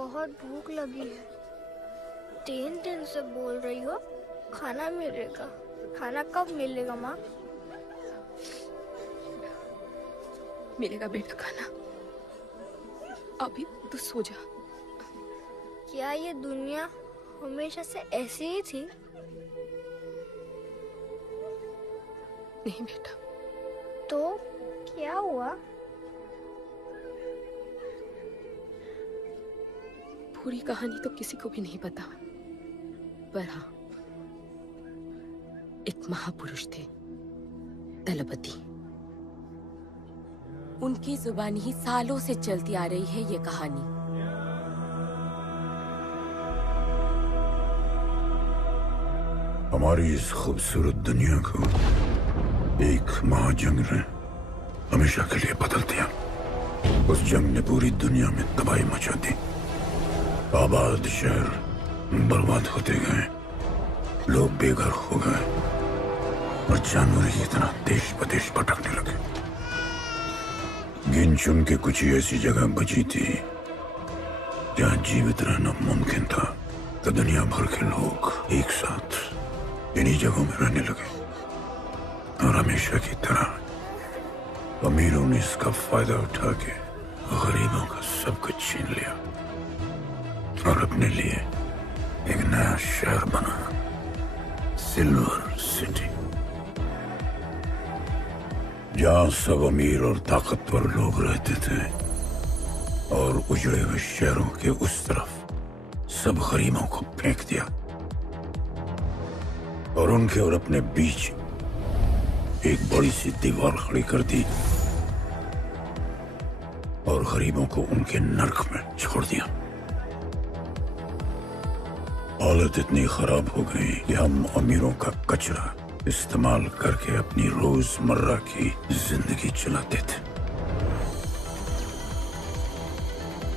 बहुत भूख लगी है। 3 दिन से बोल रही हो खाना मिलेगा। खाना कब मिलेगा माँ? मिलेगा बेटा खाना। अभी तो सो जा। क्या ये दुनिया हमेशा से ऐसी ही थी? नहीं बेटा। तो क्या हुआ? पूरी कहानी तो किसी को भी नहीं पता, पर हाँ, एक महापुरुष थे, दलपति। उनकी जुबानी ही सालों से चलती आ रही है ये कहानी। हमारी इस खूबसूरत दुनिया को एक महाजंग ने हमेशा के लिए बदल दिया। उस जंग ने पूरी दुनिया में तबाही मचा दी। आबाद शहर बर्बाद होते गए, लोग बेघर हो गए और जानवर ही इतना देश प्रदेश भटकने लगे। गिन चुन के कुछ ही ऐसी जगह बची थी जहां जीवित रहना मुमकिन था। तो दुनिया भर के लोग एक साथ इन्हीं जगहों में रहने लगे और हमेशा की तरह अमीरों ने इसका फायदा उठा के गरीबों का सब कुछ छीन लिया और अपने लिए एक नया शहर बना, सिल्वर सिटी, जहां सब अमीर और ताकतवर लोग रहते थे और उजड़े हुए शहरों के उस तरफ सब गरीबों को फेंक दिया और उनके और अपने बीच एक बड़ी सी दीवार खड़ी कर दी और गरीबों को उनके नर्क में छोड़ दिया। हालत इतनी खराब हो गई कि हम अमीरों का कचरा इस्तेमाल करके अपनी रोजमर्रा की जिंदगी चलाते थे।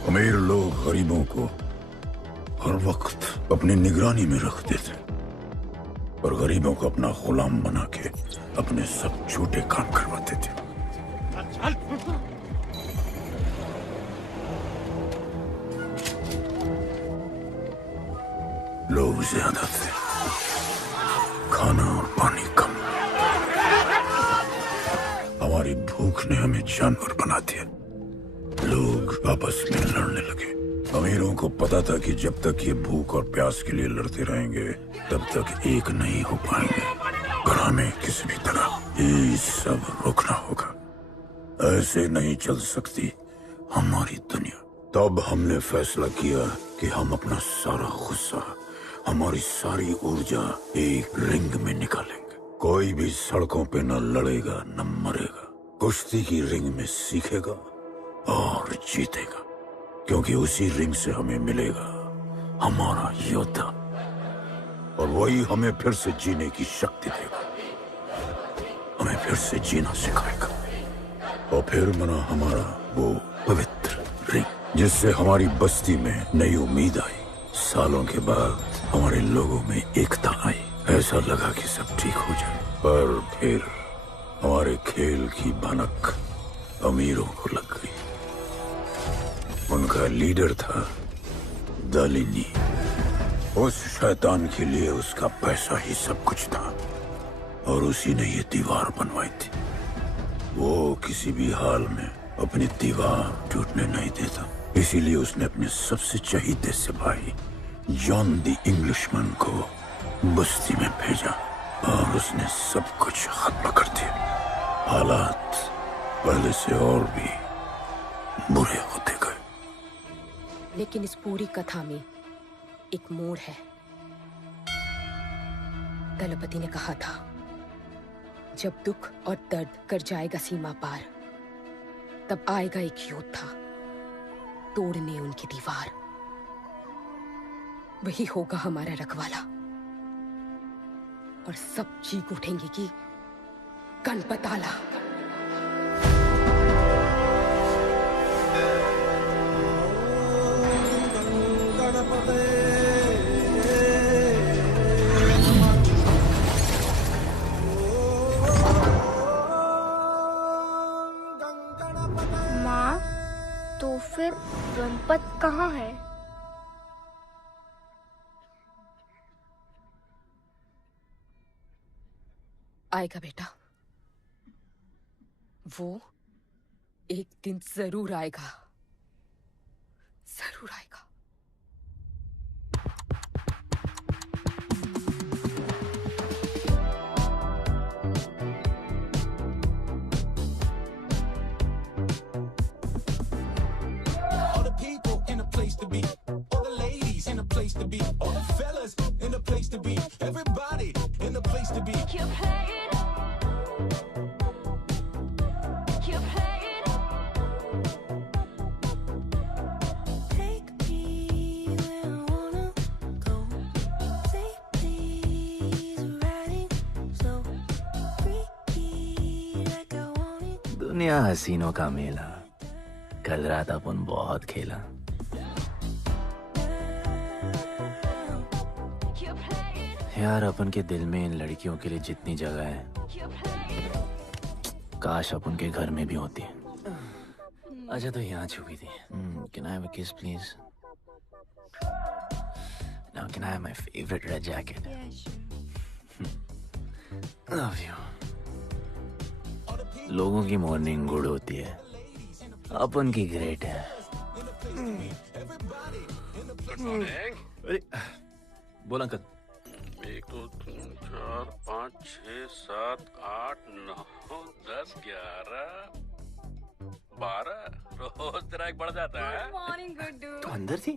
अमीर लोग गरीबों को हर वक्त अपनी निगरानी में रखते थे और गरीबों को अपना गुलाम बना के अपने सब झूठे काम करवाते थे। लोग ज्यादा थे, खाना और पानी कम। हमारी भूख ने हमें जानवर बना दिया। लोग आपस में लड़ने लगे। अमीरों को पता था कि जब तक ये भूख और प्यास के लिए लड़ते रहेंगे तब तक एक नहीं हो पाएंगे और हमें किसी भी तरह ये सब रोकना होगा। ऐसे नहीं चल सकती हमारी दुनिया। तब हमने फैसला किया कि हम अपना सारा गुस्सा, हमारी सारी ऊर्जा एक रिंग में निकालेंगे। कोई भी सड़कों पे न लड़ेगा न मरेगा, कुश्ती की रिंग में सीखेगा और जीतेगा, क्योंकि उसी रिंग से हमें मिलेगा हमारा योद्धा और वही हमें फिर से जीने की शक्ति देगा, हमें फिर से जीना सिखाएगा और फिर बना हमारा वो पवित्र रिंग जिससे हमारी बस्ती में नई उम्मीद आई। सालों के बाद हमारे लोगों में एकता आई। ऐसा लगा कि सब ठीक हो जाए, पर फिर हमारे खेल की भनक अमीरों को लग गई। उनका लीडर था दालिनी। उस शैतान के लिए उसका पैसा ही सब कुछ था और उसी ने ये दीवार बनवाई थी। वो किसी भी हाल में अपनी दीवार टूटने नहीं देता, इसीलिए उसने अपने सबसे चहीते सिपाही जॉन द इंग्लिशमैन को बस्ती में भेजा और उसने सब कुछ खत्म कर दिया। हालात पहले से और भी बुरे होते गए। लेकिन इस पूरी कथा में एक मोड़ है। दलपति ने कहा था, जब दुख और दर्द कर जाएगा सीमा पार, तब आएगा एक योद्धा तोड़ने उनकी दीवार। वही होगा हमारा रखवाला और सब चीख उठेंगे कि गणपताला। माँ, तो फिर गणपत कहाँ है? आएगा बेटा, वो एक दिन जरूर आएगा, जरूर आएगा। All the people in a place to be, all the ladies in a place to be, all the fellas in a place to be, everybody in a place to be. Keep playing. Keep playing. Take me where I wanna go. Safety's riding slow. Freaky like I want it. दुनिया हसीनों का मेला, कल रात अपन बहुत खेला। Keep playing. यार अपन के दिल में इन लड़कियों के लिए जितनी जगह है, Keep playing. काश अपन के घर में भी होती। अच्छा तो यहाँ छुपी थी। Can I have a kiss please? Now can I have my favorite red jacket? Love you. लोगों की मॉर्निंग गुड होती है, अपन की ग्रेट है। अरे बोल अंकल। 1 2 3 4 5 6 7 8 9 10 11 12 रोज तेरा एक बढ़ जाता है। मॉर्निंग गुड्डू। तू अंदर थी?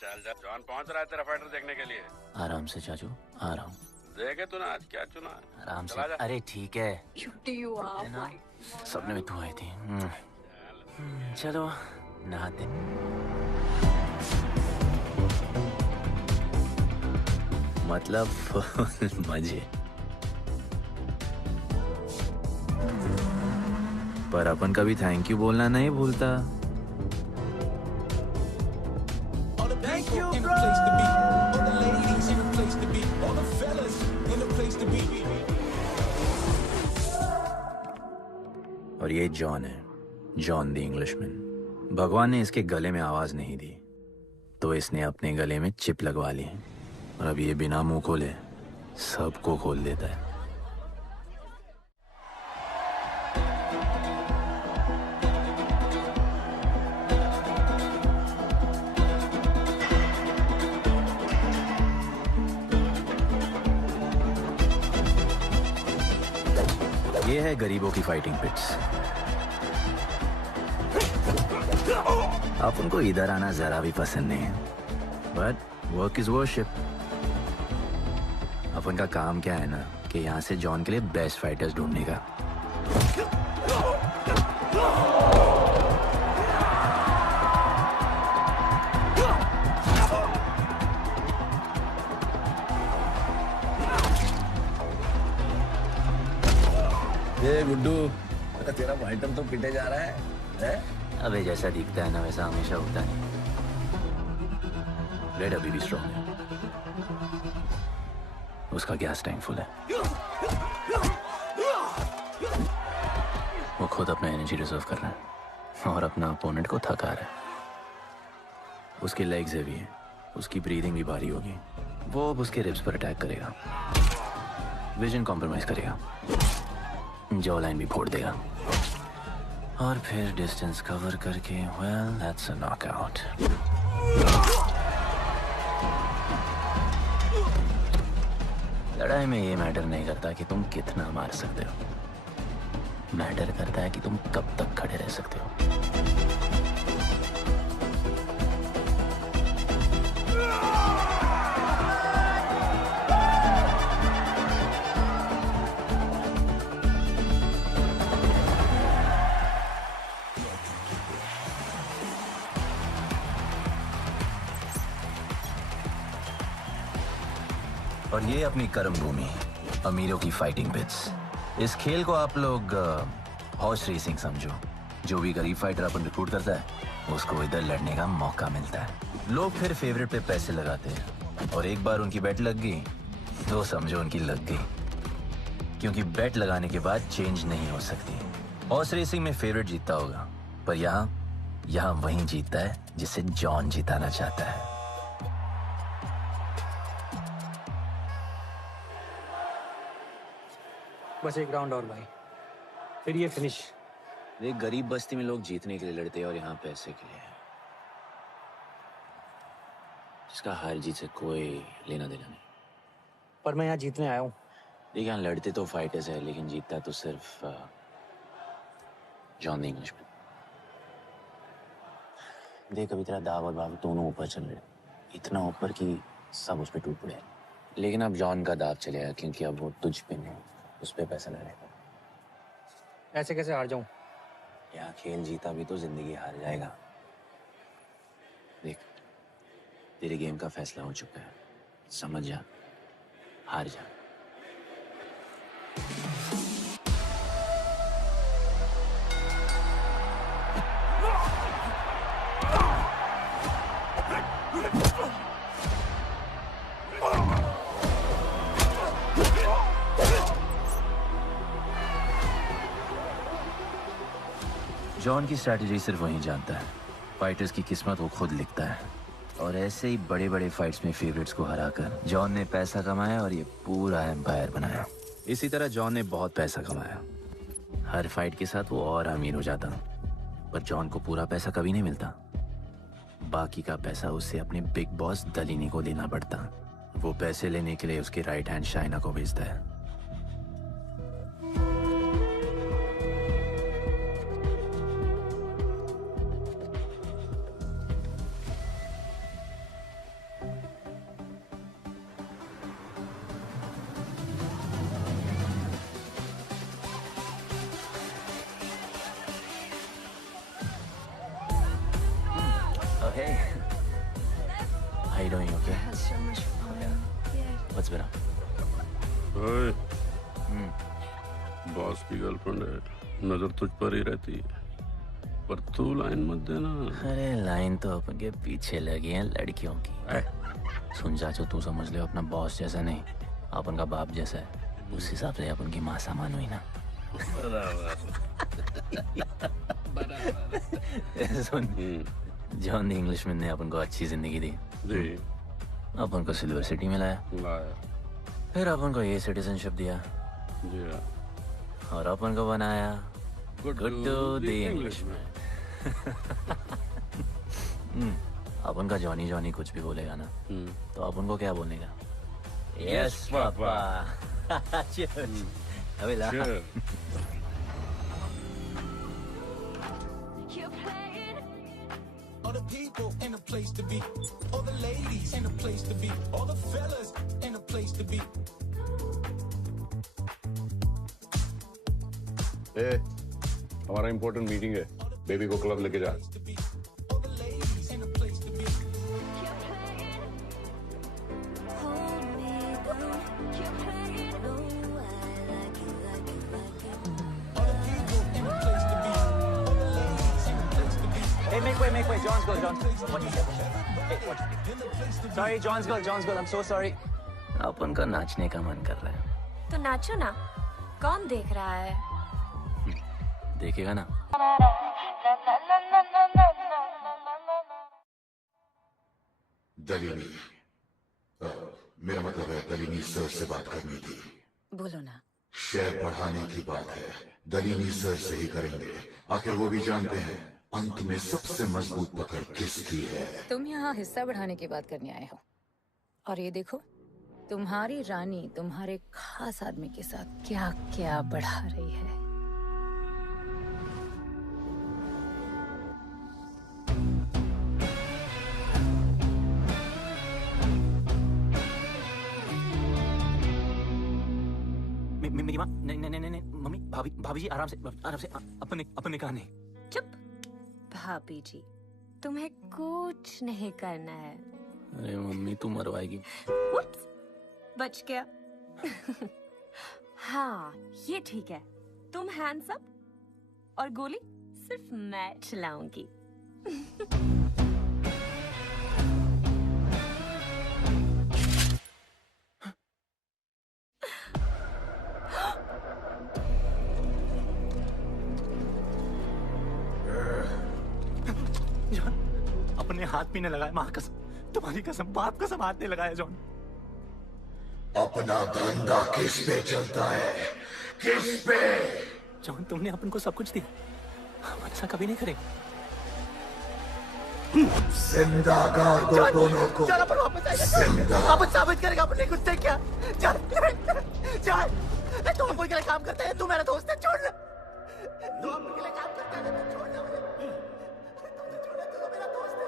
चल जा, जॉन पहुंच रहा है तेरा फाइटर देखने के लिए। आराम से चाचू, आराम। देखे तूने आज क्या चुना है? आराम से। चला जा। अरे ठीक है, क्यूटी यू आर माय। सपने में तू आई थी। चलो नहाते। मतलब फुल मजे। पर अपन कभी थैंक यू बोलना नहीं भूलता। All the people in a place to be, all the ladies in a place to be, all the fellas in a place to be. और ये जॉन है, जॉन द इंग्लिशमैन। भगवान ने इसके गले में आवाज नहीं दी, तो इसने अपने गले में चिप लगवा ली, और अब ये बिना मुंह खोले सबको खोल देता है। ये है गरीबों की फाइटिंग पिट्स। आप उनको इधर आना जरा भी पसंद नहीं है, बट वर्क इज वर्शिप। अपन का काम क्या है ना कि यहाँ से जॉन के लिए बेस्ट फाइटर्स ढूंढने का। ये गुड्डू, तेरा फाइटर तो पिटे जा रहा है? अबे जैसा दिखता है ना वैसा हमेशा होता है। ब्लेड अभी भी स्ट्रॉन्ग है, उसका गैस टैंक फुल है। वो खुद अपना एनर्जी रिजर्व कर रहा है और अपना अपोनेंट को थका रहा है। उसकी लेग्स हेवी है, उसकी ब्रीदिंग भी भारी होगी। वो अब उसके रिब्स पर अटैक करेगा, विजन कॉम्प्रोमाइज करेगा, जॉ लाइन भी फोड़ देगा, और फिर डिस्टेंस कवर करके वेल दैट्स अ नॉकआउट। लड़ाई में ये मैटर नहीं करता कि तुम कितना मार सकते हो, मैटर करता है कि तुम कब तक खड़े रह सकते हो। और ये अपनी कर्म भूमि, अमीरों की फाइटिंग पिट्स। इस खेल को आप लोग हॉर्स रेसिंग समझो। जो भी गरीब फाइटर अपन रिक्रूट करता है उसको इधर लड़ने का मौका मिलता है। लोग फिर फेवरेट पे पैसे लगाते हैं, और एक बार उनकी बेट लग गई तो समझो उनकी लग गई, क्योंकि बेट लगाने के बाद चेंज नहीं हो सकती। हॉर्स रेसिंग में फेवरेट जीतता होगा, पर यहाँ वही जीतता है जिसे जॉन जिताना चाहता है। बस एक राउंड और भाई, फिर ये फिनिश। एक गरीब बस्ती में लोग जीतने के लिए लड़ते हैं और यहाँ पैसे के लिए, जिसका हार जीत से कोई लेना देना नहीं। पर मैं यहाँ जीतने आया हूँ। देख, यहाँ लड़ते तो फाइटर्स है, लेकिन जीतता तो सिर्फ जॉन द इंग्लिशमैन। देख, अभी तेरा दाव और बाव दोनों ऊपर चल रहे, इतना ऊपर कि सब उस पर टूट पड़े। लेकिन अब जॉन का दाव चलेगा, क्योंकि अब वो तुझ पे नहीं, उस पे पैसा लड़ेगा। ऐसे कैसे हार जाऊँ? यहाँ खेल जीता भी तो जिंदगी हार जाएगा। देख, तेरे गेम का फैसला हो चुका है, समझ जा, हार जा। जॉन की स्ट्रैटेजी सिर्फ वही जानता है, फाइटर्स की किस्मत वो खुद लिखता है। और ऐसे ही बड़े बड़े फाइट्स में फेवरेट्स को हराकर जॉन ने पैसा कमाया और ये पूरा एम्पायर बनाया। इसी तरह जॉन ने बहुत पैसा कमाया, हर फाइट के साथ वो और अमीर हो जाता। पर जॉन को पूरा पैसा कभी नहीं मिलता, बाकी का पैसा उसे अपने बिग बॉस दलीनी को देना पड़ता। वो पैसे लेने के लिए उसके राइट हैंड शाइना को भेजता है। Hey, how you doing? Okay. So much fun. Yeah. What's been up? ओए, बॉस की गर्लफ्रेंड है, नजर तुझ पर ही रहती है, पर तू लाइन मत देना। अरे लाइन तो अपन के पीछे लगी है लड़कियों की। सुन चाचो, तू समझ ले अपना बॉस जैसा नहीं, अपन का बाप जैसा है। उस हिसाब से अपन की माँ सामान हुई ना। सुन, जॉन द इंग्लिशमैन ने अपन को अच्छी जिंदगी दी, अपन को सिल्वर सिटी में लाया, फिर अपन को ये सिटीजनशिप दिया, और अपन को बनाया गुड्डू द इंग्लिशमैन। अपन का जॉनी जॉनी कुछ भी बोलेगा ना, तो अपन को क्या बोलने का? Yes papa. अबे ला। You're playing. All the people in a place to be, all the ladies in a place to be, all the fellas in a place to be. ए, हमारा इम्पोर्टेंट मीटिंग है, बेबी को club लेके जा। All the ladies in a place to be. You're playing. Hold me down. You're playing. No, I like it, like it, like it. All the people in a place to be, all the ladies in a place to be. Hey, make way. John's girl, John. What you said? Hey, what? Sorry, John's girl. I'm so sorry. अपन का नाचने का मन कर रहा है। तो नाचो ना, कौन देख रहा है? देखेगा ना। दलीनी, मेरा मतलब है दलीनी सर से बात करनी थी। बोलो ना। शेयर बढ़ाने की बात है, दलीनी सर से ही करेंगे। आखिर वो भी जानते हैं अंत में सबसे मजबूत पकड़ किसकी है। तुम यहाँ हिस्सा बढ़ाने की बात करने आए हो, और ये देखो तुम्हारी रानी तुम्हारे खास आदमी के साथ क्या क्या बढ़ा रही है। मेरी माँ, नहीं, मम्मी, भाभी जी, आराम से अपन ने कहा नहीं। चुप। भाभी जी, तुम्हें कुछ नहीं करना है। अरे मम्मी, तू मरवाएगी। Whoops, बच गया। हाँ, ये ठीक है। तुम हैंड्स अप और गोली सिर्फ मैं चलाऊंगी। अपने हाथ पीने लगाया, माँ कसम, तुम्हारी कसम, बाप कसम, हाथ नहीं लगाया जॉन। अपना धंधा किस पे चलता है? किस पे? जॉन, तुमने अपन को सब कुछ दिया, हम ऐसा कभी नहीं करेंगे। जिंदा कर दो दोनों को। चल अपन वापस आएगा। जिंदा। अपन साबित करेगा अपने खुद से क्या। चल चल, तू अपन के लिए काम करता है, तू मेरा दोस्त है, छोड़ ना। तू अपन के लिए काम करता है, तू छोड़ ना मुझे। तू छोड़ ना, तू तो मेरा दोस्त है।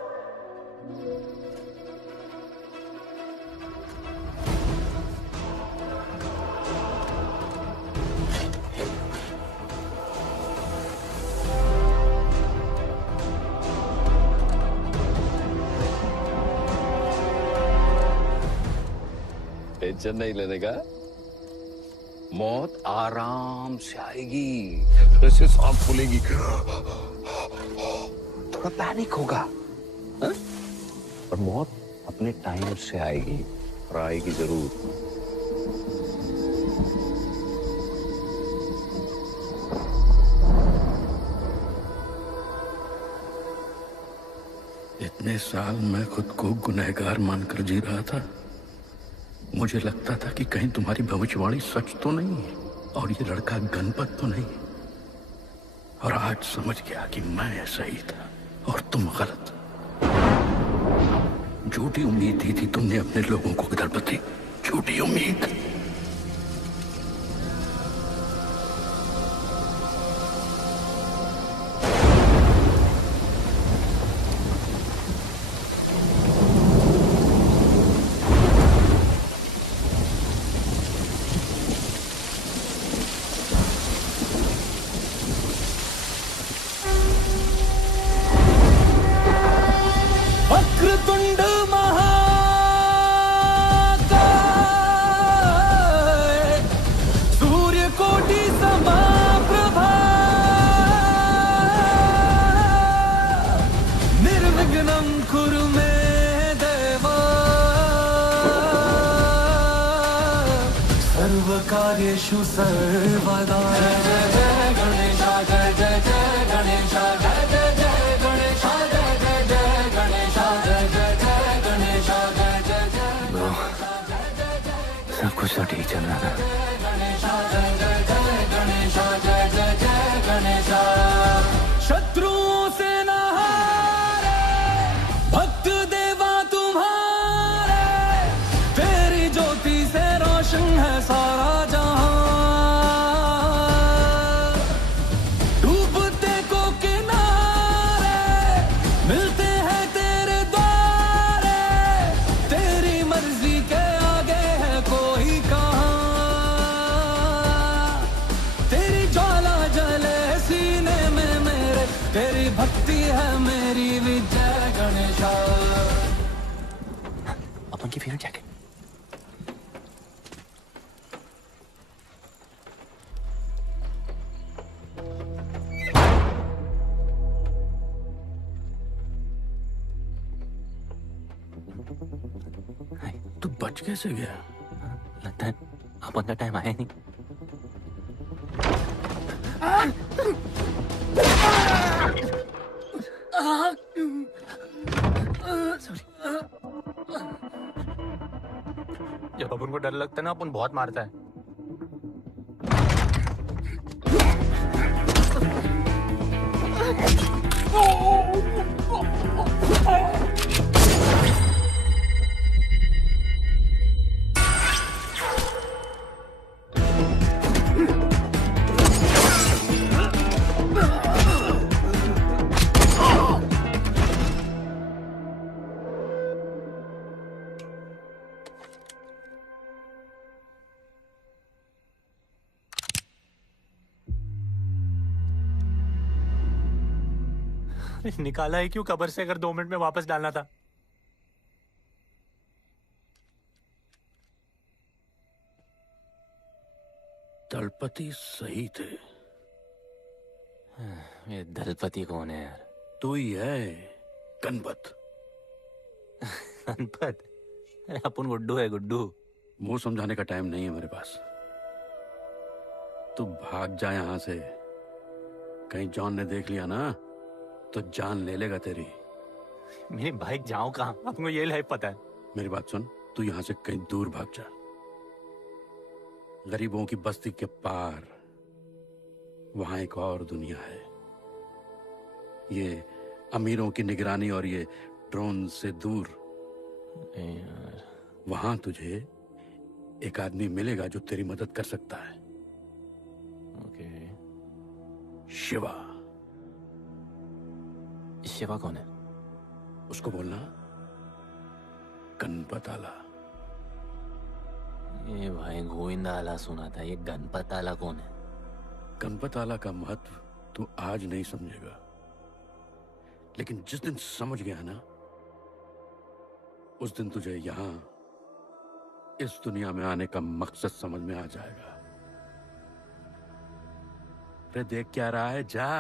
टेंशन नहीं लेने का, मौत आराम से आएगी, वैसे सांस फूलेगी, थोड़ा पैनिक होगा, हा? और मौत अपने टाइम से आएगी और आएगी जरूर। इतने साल मैं खुद को गुनहगार मानकर जी रहा था। मुझे लगता था कि कहीं तुम्हारी भविष्यवाणी सच तो नहीं है और ये लड़का गणपत तो नहीं। और आज समझ गया कि मैं सही था और तुम गलत। झूठी उम्मीद दी थी तुमने अपने लोगों को गणपति, झूठी उम्मीद। वक्रतुंड महाकाय, सूर्यकोटि समप्रभा, निर्विघ्नं कुरु मे देव, सर्वकार्येषु सर्वदा। जय जय जय गणेश, जय जय जय गणेश, जय जय जय गणेश, जय जय जय गणेश, जय जय जय गणेश, जय जय जय। ब्रो, सब कुछ तो ठीक चल रहा था। गणेश, जय जय जय गणेश, जय जय जय गणेश। शत्रुओं से न हारे, भक्त देवा तुम्हारे, तेरी ज्योति से रोशन है सारा जहां। डूबते को किनारे मिलते हैं तेरे द्वारे, तेरी मर्जी के आगे है कोई कहाँ। तेरी ज्वाला जले सीने में मेरे, तेरी भक्ति है मेरी विजय गणेशा। अपन की फेवरेट जैकेट। तू बच कैसे गया? लगता है अपन का टाइम आया नहीं। जब अपन को डर लगता है ना, अपन बहुत मारता है। निकाला है क्यों कब्र से, अगर 2 मिनट में वापस डालना था। दलपति सही थे। ये दलपति कौन है यार? तू ही है गणपत। गणपत? अरे अपन गुड्डू है, गुड्डू। मुंह समझाने का टाइम नहीं है मेरे पास। तू भाग जा यहां से। कहीं जॉन ने देख लिया ना तो जान ले लेगा तेरी। मेरी बाइक जाऊं कहाँ? आपको ये लाइफ पता है। मेरी बात सुन, तू यहां से कहीं दूर भाग जा। गरीबों की बस्ती के पार वहां एक और दुनिया है। ये अमीरों की निगरानी और ये ड्रोन से दूर। वहां तुझे एक आदमी मिलेगा जो तेरी मदद कर सकता है। ओके। शिवा। शिवा कौन है? उसको बोलना गणपताला। ये भाई गोविंदाला सुना था, ये गणपताला कौन है? गणपताला का महत्व तू आज नहीं समझेगा, लेकिन जिस दिन समझ गया ना, उस दिन तुझे यहां इस दुनिया में आने का मकसद समझ में आ जाएगा। अरे देख क्या रहा है, जा।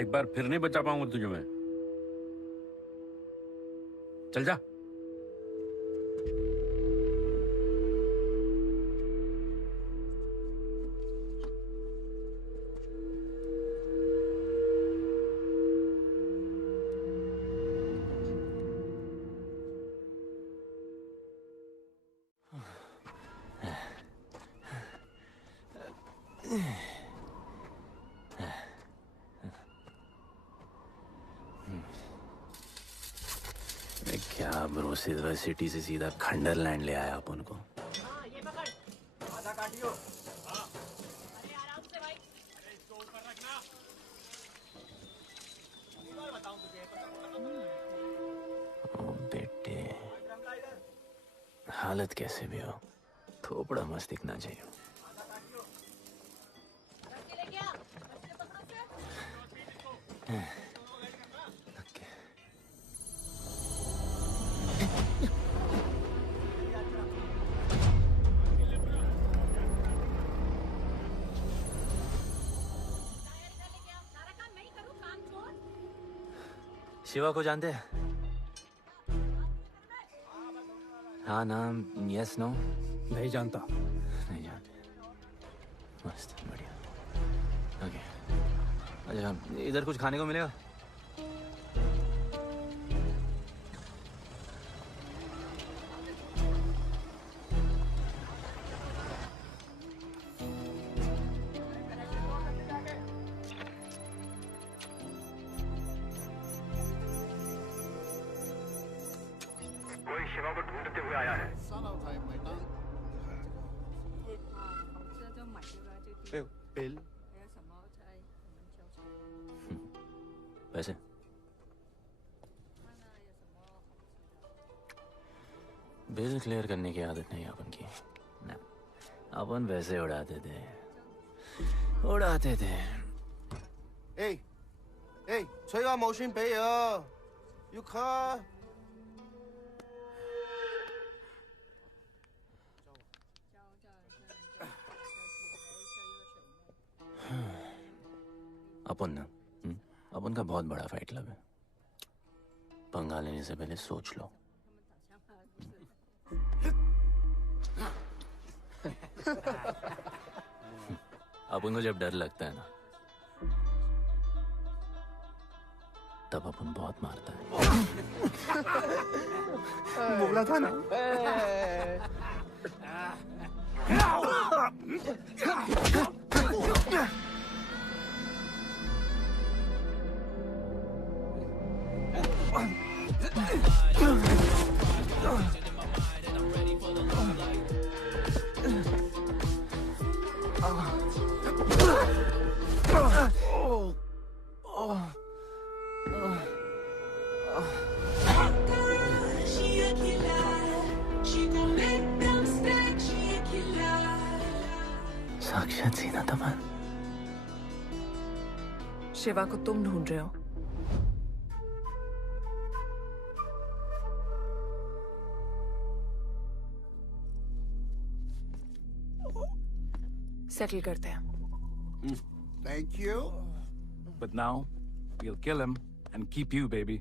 एक बार फिर नहीं बचा पाऊंगा तुझे मैं। चल जा। क्या ब्रो, सिल्वर सिटी से सीधा खंडरलैंड ले आया अपन को। ये पकड़, आधा काटियो। अरे आराम से भाई। अरे इसको ऊपर रखना। एक बार बताऊं तुझे। ओ बेटे, हालत कैसे भी हो, थोपड़ा मस्त दिखना चाहिए। शिवा को जानते हैं? हाँ, नाम यस नो? नहीं जानता। नहीं जानते। मस्त, बढ़िया। ओके। अच्छा, इधर कुछ खाने को मिलेगा? शिवा को ढूंढते हुए आया है। बिल। पैसे? बिल क्लियर करने की आदत नहीं अपन की। ना, अपन वैसे उड़ाते थे।催我冇算俾啊，要卡。 अपन ना, अपन का बहुत बड़ा फाइट क्लब है। पंगा लेने से पहले सोच लो। अपन को जब डर लगता है ना, तब अपन बहुत मारता है। बोला था ना। साक्षात सीना तमन। शिवा को तुम ढूंढ रहे हो? सेटल करते हैं। Thank you. But now, we'll kill him and keep you, baby.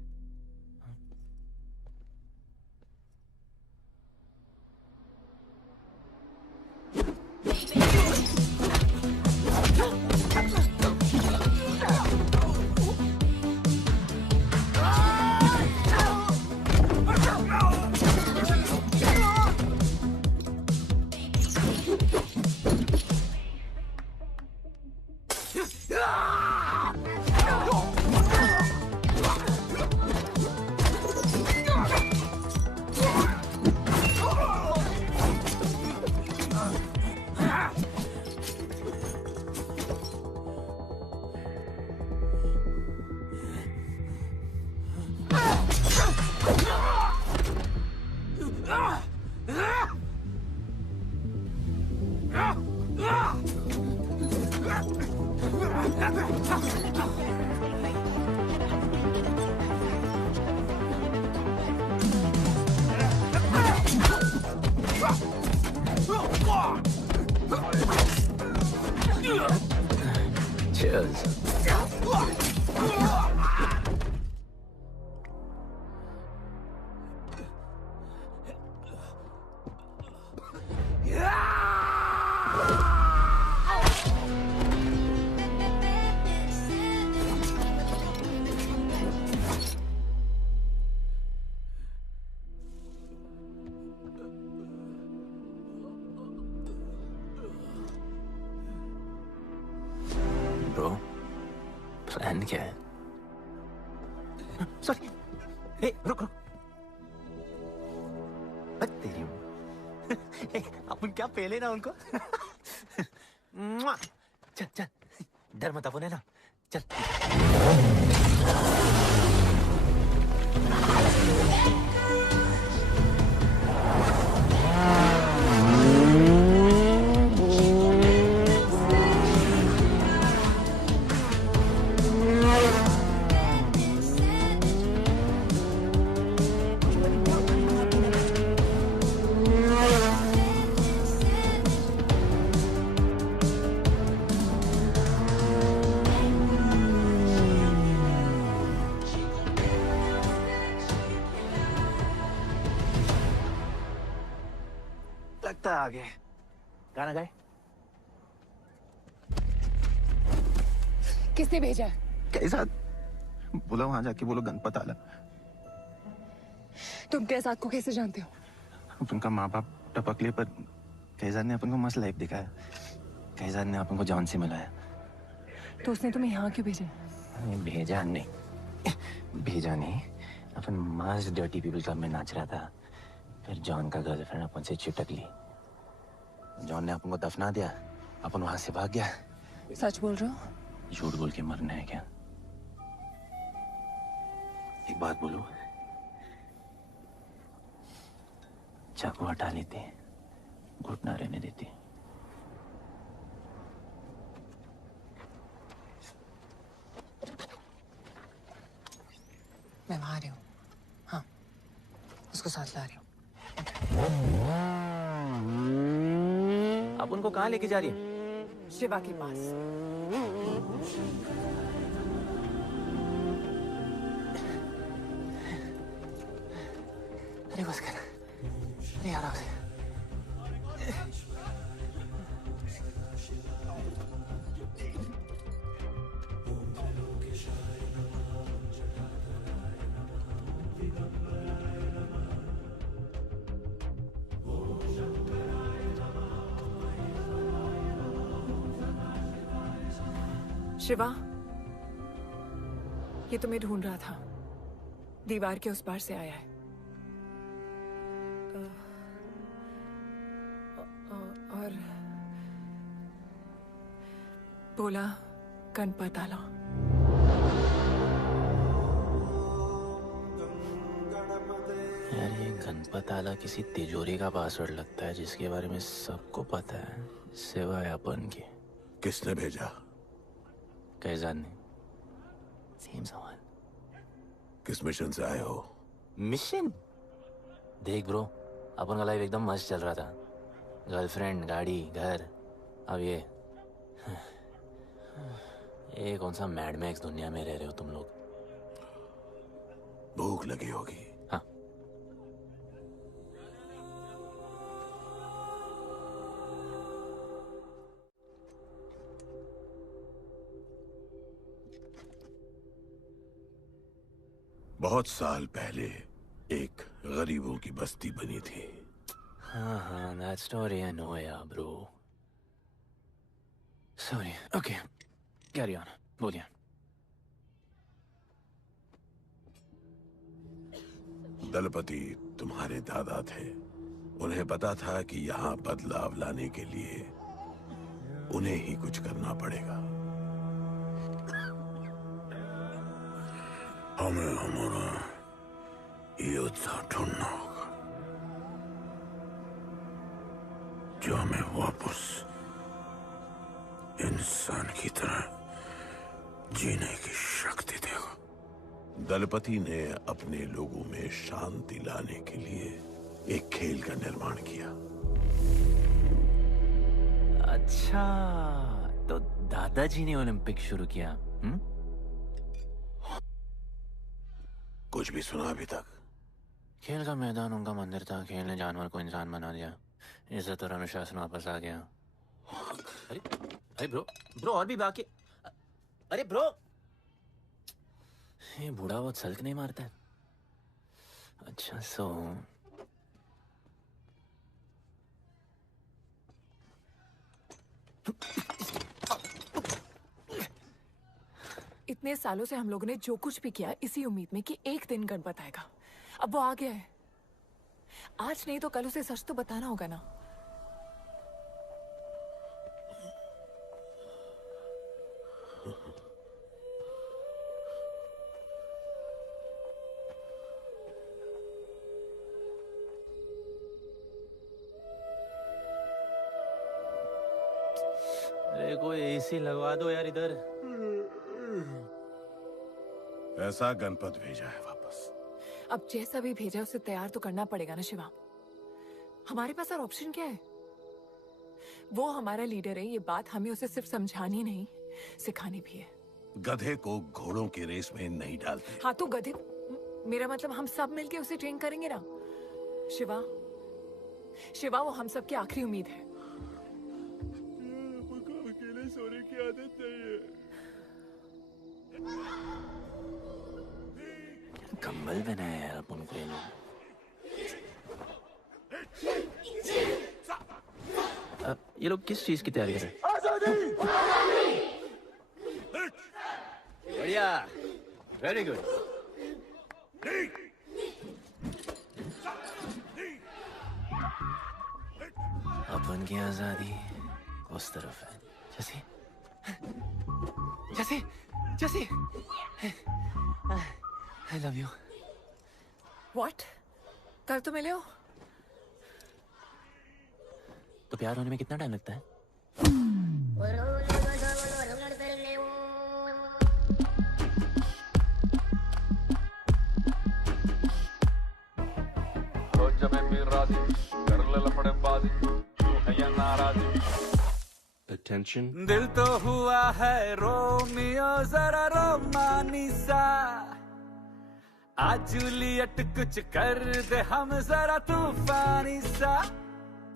Plan क्या है? सॉरी, ए रुक रुक, तेरी अपन क्या पहले ना उनको। चल चल, डर मत, अपन है ना, चल। लगता है आगे गाना गाए। किसने भेजा है? कैसा बोला, वहां जाके बोलो गणपत आला। तुम कैसाद को कैसे जानते हो? अपन का माँ बाप टपकले, पर कैसाद ने अपन को मस्त लाइफ दिखाया। कैसाद ने अपन को जॉन से मिलाया। तो उसने तुम्हें यहाँ क्यों भेजा? भेजा नहीं, भेजा नहीं, अपन मस्त डर्टी पीपल क्लब में नाच रहा था। फिर जॉन का गर्लफ्रेंड अपन से चिपक ली। जॉन ने अपन को दफना दिया, अपन वहां से भाग गया। सच बोल रहे हो? झूठ बोल के मरना है क्या? एक बात बोलूं, चाकू हटा लेते, घुटना रहने देते। मैं वहां आ रही हूँ। हाँ, उसको साथ ला रही हूँ। आप उनको कहाँ लेके जा रही हैं? शिवा के पास। अरे बस कर, अरे आराम से। शिवा, ये तुम्हें ढूंढ रहा था। दीवार के उस पार से आया है। और बोला गणपत आला। यार ये गणपत आला किसी तिजोरी का पासवर्ड लगता है जिसके बारे में सबको पता है सिवाय अपन के। किसने भेजा? कैसाद ने। सेम सवाल। किस मिशन से आए हो? मिशन? देख ब्रो, अपन का लाइफ एकदम मस्त चल रहा था। गर्लफ्रेंड, गाड़ी, घर। अब ये कौन सा मैड मैक्स दुनिया में रह रहे हो तुम लोग। भूख लगी होगी। हाँ। बहुत साल पहले एक गरीबों की बस्ती बनी थी। हाँ, that story I know, yeah, bro. Sorry. Okay, carry on. बोलिए। दलपति तुम्हारे दादा थे। उन्हें पता था कि यहाँ बदलाव लाने के लिए उन्हें ही कुछ करना पड़ेगा। हमें हमारा योद्धा ढूंढना होगा जो हमें वापस इंसान की तरह जीने की शक्ति देगा। दलपति ने अपने लोगों में शांति लाने के लिए एक खेल का निर्माण किया। अच्छा, तो दादाजी ने ओलंपिक शुरू किया। कुछ भी सुना अभी तक? खेल का मैदान उनका मंदिर था। खेल ने जानवर को इंसान बना दिया। इज्जत और अनुशासन वापस आ गया। अरे ब्रो और भी बाकी। अरे ब्रो, ये बूढ़ा बहुत सल्क नहीं मारता है। अच्छा इतने इतने सालों से हम लोगों ने जो कुछ भी किया इसी उम्मीद में कि एक दिन गणपत आएगा। अब वो आ गया है। आज नहीं तो कल उसे सच तो बताना होगा ना। अरे कोई एसी लगवा दो यार इधर। ऐसा गणपत भेजा है वापस। अब जैसा भी भेजा उसे तैयार तो करना पड़ेगा ना शिवा। हमारे पास और ऑप्शन क्या है? वो हमारा लीडर है, ये बात हमें उसे सिर्फ समझानी नहीं सिखानी भी है। गधे को घोड़ों की रेस में नहीं डालते। हाँ तो गधे, मेरा मतलब हम सब मिलके उसे ट्रेन करेंगे ना। शिवा, शिवा वो हम सब की आखिरी उम्मीद है। अकेले सोने की आदत नहीं है। कंबल बनाया यार अपन को ये लोग। ये लोग किस चीज की तैयारी कर रहे हैं? बढ़िया, वेरी गुड। अपन की आजादी उस तरफ है। जैसे जैसे जैसे I love you. What? कल तो मिले हो? तो प्यार होने में कितना टाइम लगता है? Attention. दिल तो हुआ है रोमियो जरा रोमानी सा, आज जूलियट कुछ कर दे हम जरा तूफानी सा,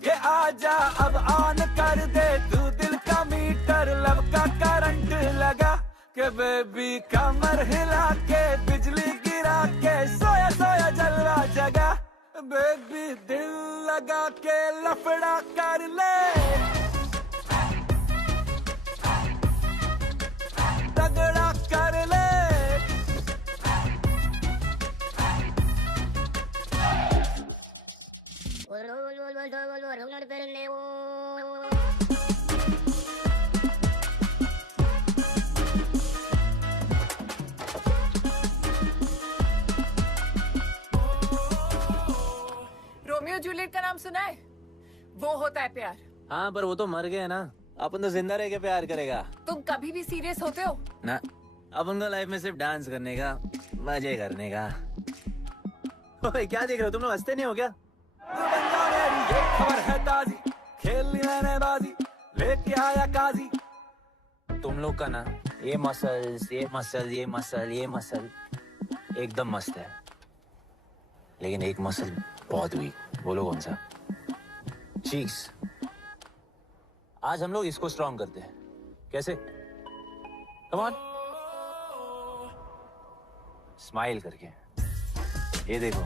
के आजा अब ऑन कर दे तू दिल का मीटर, लब का करंट लगा के बेबी कमर हिला के बिजली गिरा के सोया सोया जलवा जगा, बेबी दिल लगा के लफड़ा कर ले, तगड़ा कर ले। रोमियो जूलियट का नाम सुना है? वो होता है प्यार। हाँ पर वो तो मर गए ना, अपन तो जिंदा रह के प्यार करेगा। तुम कभी भी सीरियस होते हो? ना, अपन को लाइफ में सिर्फ डांस करने का, मजे करने का। ओए क्या देख रहे हो तुम लोग, हंसते नहीं हो क्या? ये खबर है ताजी, खेलनी मैंने बाजी, लेके आया काजी। तुम लोग का ना ये मसल्स, ये मसल, ये मसल, ये मसल एकदम मस्त है, लेकिन एक मसल बहुत वीक। बोलो कौन सा? चीक्स। आज हम लोग इसको स्ट्रॉन्ग करते हैं। कैसे? कम ऑन, स्माइल करके। ये देखो,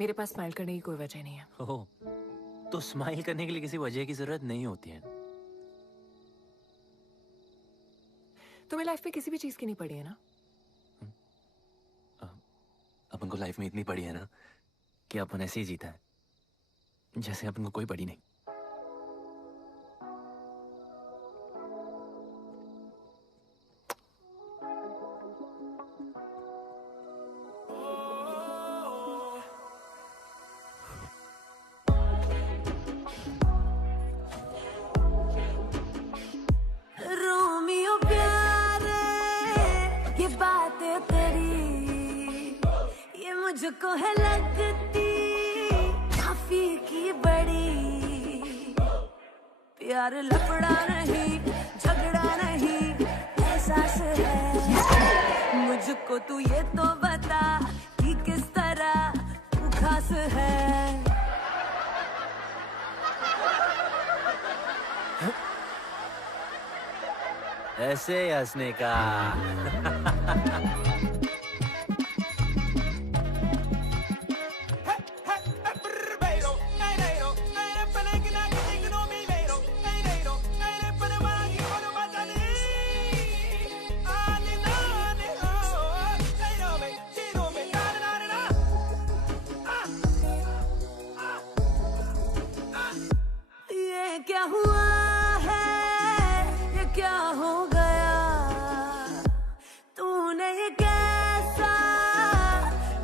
मेरे पास स्माइल करने की कोई वजह नहीं है। ओह, तो स्माइल करने के लिए किसी वजह की जरूरत नहीं होती है। तुम्हें लाइफ में किसी भी चीज की नहीं पड़ी है ना? अपन को लाइफ में इतनी पड़ी है ना कि अपन ऐसे ही जीता है जैसे अपन को कोई पड़ी नहीं। रोमियो प्यारे, ये बातें तेरी, ये मुझको है लगती काफी की बड़ी। प्यार लफड़ा नहीं, झगड़ा नहीं, एहसास है मुझको। तू ये तो बता कि किस तरह तू खास है। ऐसे ही हंसने का। ये क्या हुआ है, ये क्या हो गया, तूने ये कैसा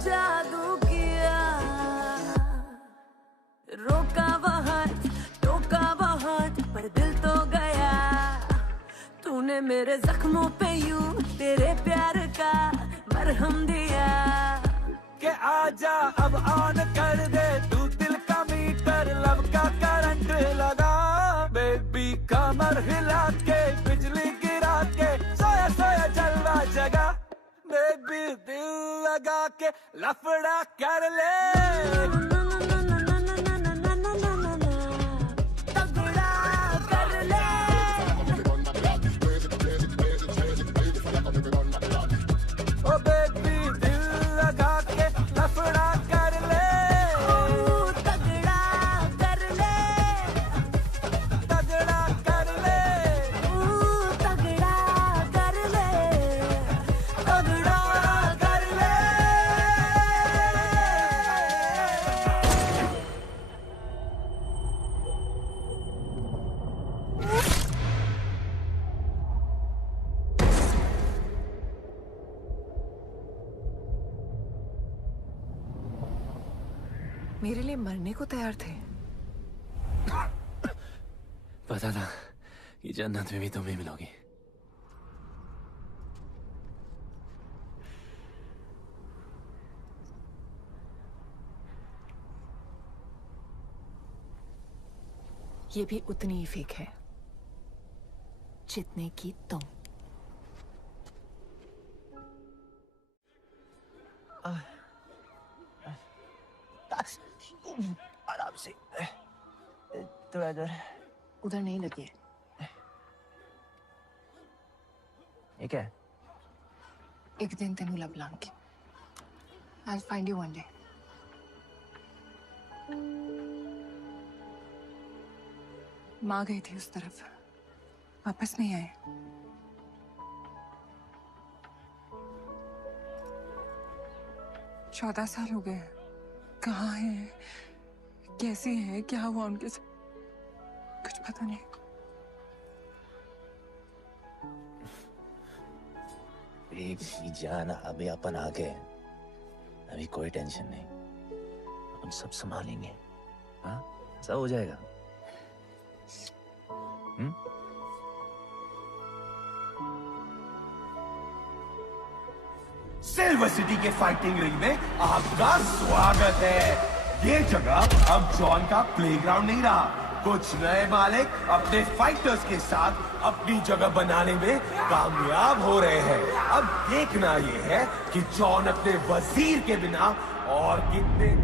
जादू किया। रोका बहुत, टोका बहुत, पर दिल तो गया। तूने मेरे जख्मों पे यूं तेरे प्यार का मरहम दिया। के आजा अब ऑन कर दे तू दिल का मीटर, लब का करंट लगा। बेबी कमर हिला के बिजली गिरा के सोया सोया जलवा जगा। बेबी दिल लगा के लफड़ा कर ले। ओ बेबी दिल लगा के लफड़ा कर ले। तगड़ा कर ले, तगड़ा कर ले, तगड़ा कर ले, तगड़ा कर ले। मेरे लिए मरने को तैयार थे। पता था कि जन्नत में भी तुम ही मिलोगी। ये भी उतनी ही फेक है जितने की तुम। आराम से, थोड़ा इधर। उधर नहीं लगी है। ये क्या है? एक दिन तेनू लब Langi. I'll find you one day. माँ गई थी उस तरफ, वापस नहीं आए। चौदह साल हो गए। कहाँ है, कैसे है, क्या हुआ उनके साथ, कुछ पता नहीं। बेबी जान, अभी अपन आ गए, अभी कोई टेंशन नहीं, अपन सब संभालेंगे। हाँ, सब हो जाएगा। सिल्वर सिटी के फाइटिंग रिंग में आपका स्वागत है। ये जगह अब जॉन का प्लेग्राउंड नहीं रहा। कुछ नए मालिक अपने फाइटर्स के साथ अपनी जगह बनाने में कामयाब हो रहे हैं। अब देखना ये है कि जॉन अपने वजीर के बिना और कितने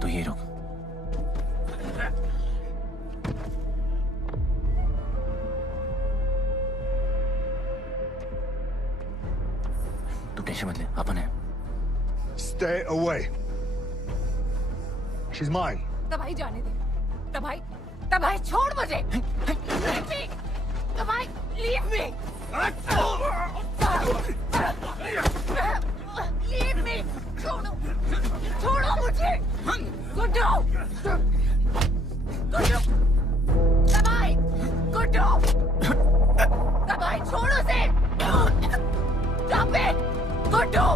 तो ये रुक। तू टेंशन मत ले, अपन है। Stay away. She's mine. तबाही जाने दे। तबाही छोड़ मुझे। तबाही लीव मी। Leave me. छोड़ो मुझे। गुड्डू। तबाही। गुड्डू। तबाही छोड़ो से। Stop it. गुड्डू।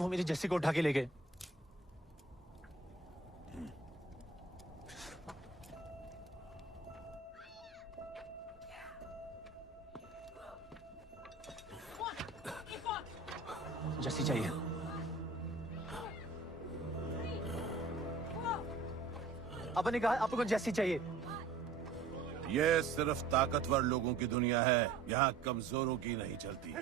वो मेरी जस्सी को उठा के ले गए। जस्सी चाहिए। अपन ने कहा आपको जस्सी चाहिए। ये सिर्फ ताकतवर लोगों की दुनिया है, यहाँ कमजोरों की नहीं चलती।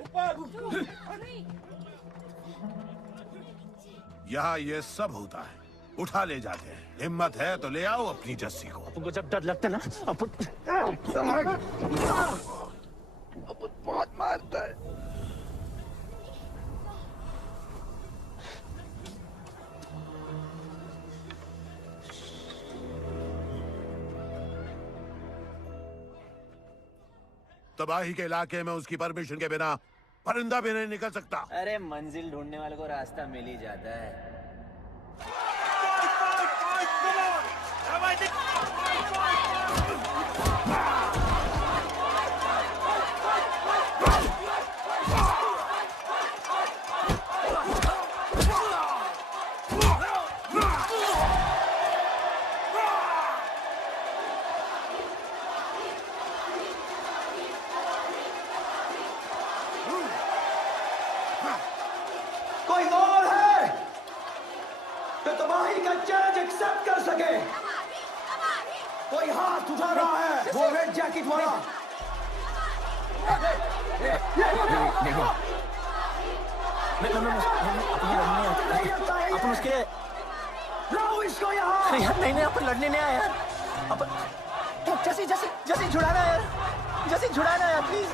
यहाँ ये सब होता है, उठा ले जाते हैं। हिम्मत है तो ले आओ अपनी जस्सी को। अपन को जब डर लगता है ना, अपन बहुत मारता है। तबाही के इलाके में उसकी परमिशन के बिना परिंदा भी नहीं निकल सकता। अरे मंजिल ढूंढने वाले को रास्ता मिल ही जाता है। कोई और है जो तबाही का चैलेंज एक्सेप्ट कर सके? कोई हाथ उठा रहा है, वो रेड जैकेट वाला। अपन उसके लाओ इसको यहाँ। नहीं अपन लड़ने नहीं आए यार। अपन जैसे छुड़ाना यार, जैसे छुड़ाना यार प्लीज।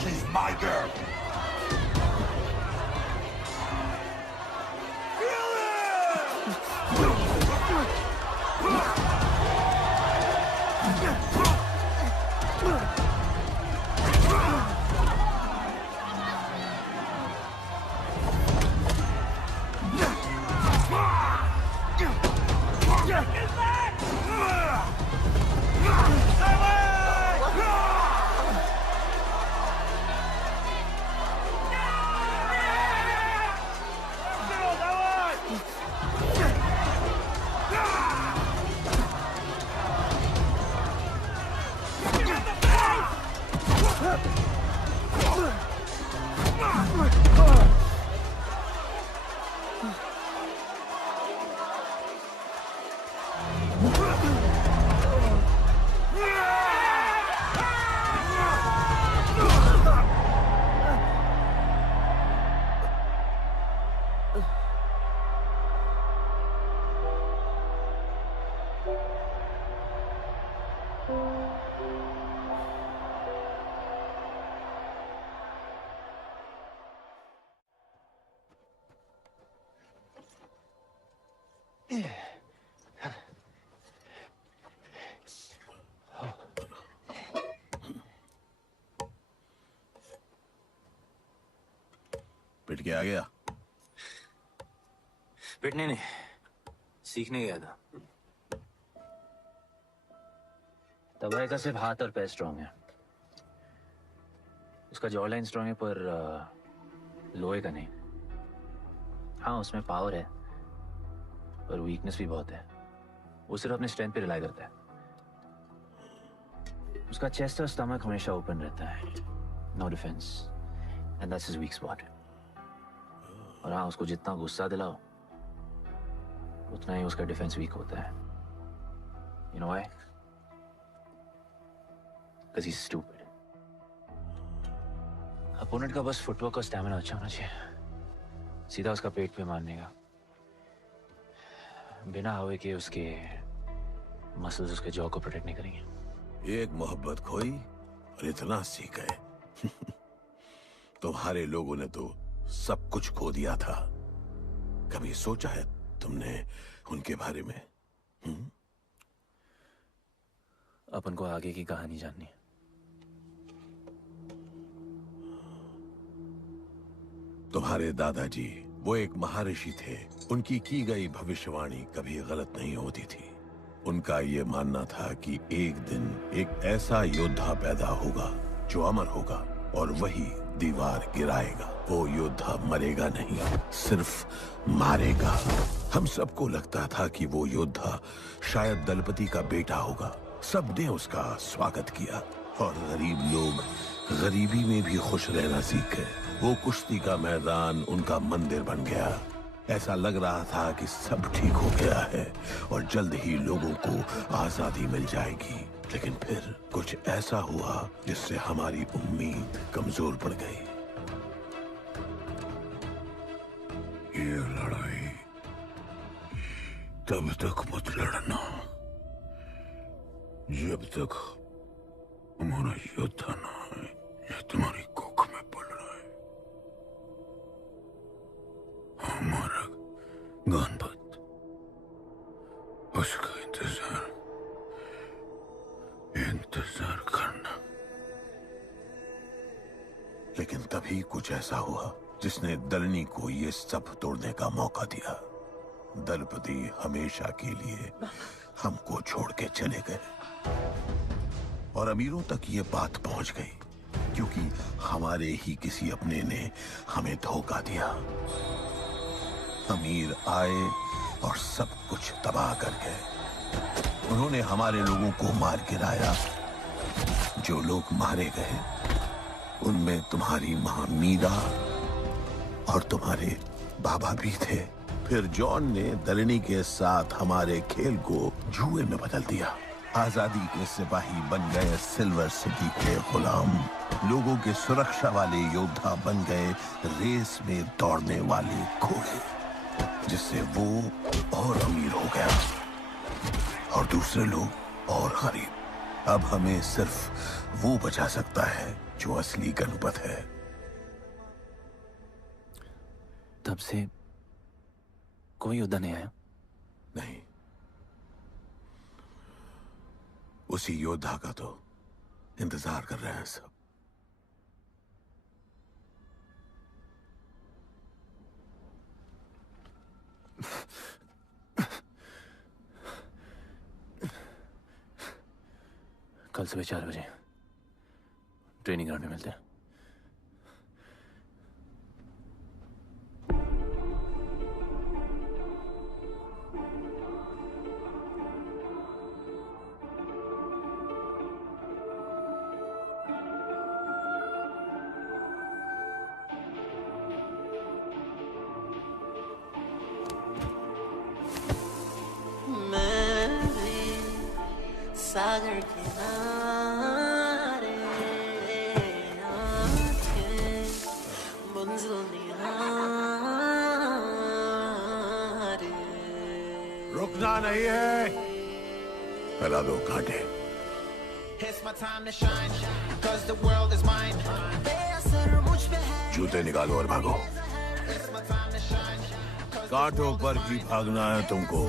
She's my girl. पिट के आ गया? पिटने नहीं, सीखने गया था। तबाही का सिर्फ हाथ और पैर स्ट्रांग है। उसका जॉ लाइन स्ट्रांग है पर लोहे का नहीं। हाँ उसमें पावर है पर वीकनेस भी बहुत है। वो सिर्फ अपने स्ट्रेंथ पे रिलाई करता है। उसका चेस्ट और स्टमक हमेशा ओपन रहता है। No defence and that's his weak spot. और हाँ उसको जितना गुस्सा दिलाओ उतना ही उसका डिफेंस वीक होता है। You know why? Because he's stupid. Opponent का बस फुटवर्क और स्टैमिना अच्छा होना चाहिए। सीधा उसका पेट पे मारने का, बिना हवा के उसके मसल्स उसके जॉ को प्रोटेक्ट नहीं करेंगे। एक मोहब्बत खोई और इतना सीख गए। तुम्हारे लोगों ने तो सब कुछ खो दिया था। कभी सोचा है तुमने उनके बारे में? अपन को आगे की कहानी जाननी है। तुम्हारे दादाजी वो एक महर्षि थे। उनकी की गई भविष्यवाणी कभी गलत नहीं होती थी। उनका ये मानना था कि एक दिन एक ऐसा योद्धा पैदा होगा जो अमर होगा और वही दीवार गिराएगा। वो योद्धा मरेगा नहीं, सिर्फ मारेगा। हम सबको लगता था कि वो योद्धा शायद दलपति का बेटा होगा। सबने उसका स्वागत किया और गरीब लोग गरीबी में भी खुश रहना सीख गए। वो कुश्ती का मैदान उनका मंदिर बन गया। ऐसा लग रहा था कि सब ठीक हो गया है और जल्द ही लोगों को आजादी मिल जाएगी। लेकिन फिर कुछ ऐसा हुआ जिससे हमारी उम्मीद कमजोर पड़ गई। ये लड़ाई तब तक मत लड़ना जब तक हमारा योद्धा ना आए या तुम्हारी कोख में पड़ रहा है। हमारा गणपत, उसका इंतजार करना। लेकिन तभी कुछ ऐसा हुआ जिसने दलनी को ये सब तोड़ने का मौका दिया। दलपति हमेशा के लिए हमको छोड़ के चले गए और अमीरों तक ये बात पहुंच गई क्योंकि हमारे ही किसी अपने ने हमें धोखा दिया। अमीर आए और सब कुछ तबाह कर गए। उन्होंने हमारे लोगों को मार गिराया। जो लोग मारे गए उनमें तुम्हारी मां मीरा और तुम्हारे बाबा भी थे। फिर जॉन ने दलनी के साथ हमारे खेल को जुए में बदल दिया। आजादी के सिपाही बन गए सिल्वर सिटी के गुलाम। लोगों के सुरक्षा वाले योद्धा बन गए रेस में दौड़ने वाले घोड़े, जिससे वो और अमीर हो गया और दूसरे लोग और गरीब। अब हमें सिर्फ वो बचा सकता है जो असली गणपत है। तब से कोई योद्धा नहीं आया? नहीं, उसी योद्धा का तो इंतजार कर रहे हैं सब। कल सुबह 4 बजे ट्रेनिंग ग्राउंड में मिलते हैं। सागर किनारे आंखें मंजिल निहारे। रुकना नहीं है। फैला दो कांटे। जूते निकालो और भागो। कांटों पर ही भागना है तुमको।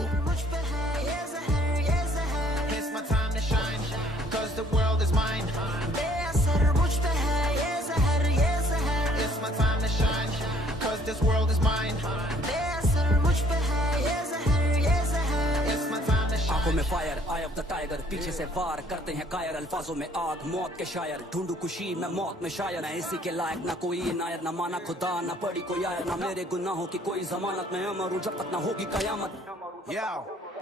The world is mine. बेअसर मुझ पे है ये ज़हर ये ज़हर. It's my time to shine. 'Cause this world is mine. बेअसर मुझ पे है ये ज़हर ये ज़हर. It's my time to shine. आंखों में fire, I of the tiger, पीछे से वार करते हैं कायर, अल्फाजों में आग, मौत के शायर, ढूंढू खुशी मैं मौत में शायर, मैं इसी के लायक ना कोई नायर, ना माना खुदा, ना पड़ी कोई आयर, ना मेरे गुनाहों की कोई जमानत, मैं अमर हूँ जब तक ना होगी कयामत। Yo,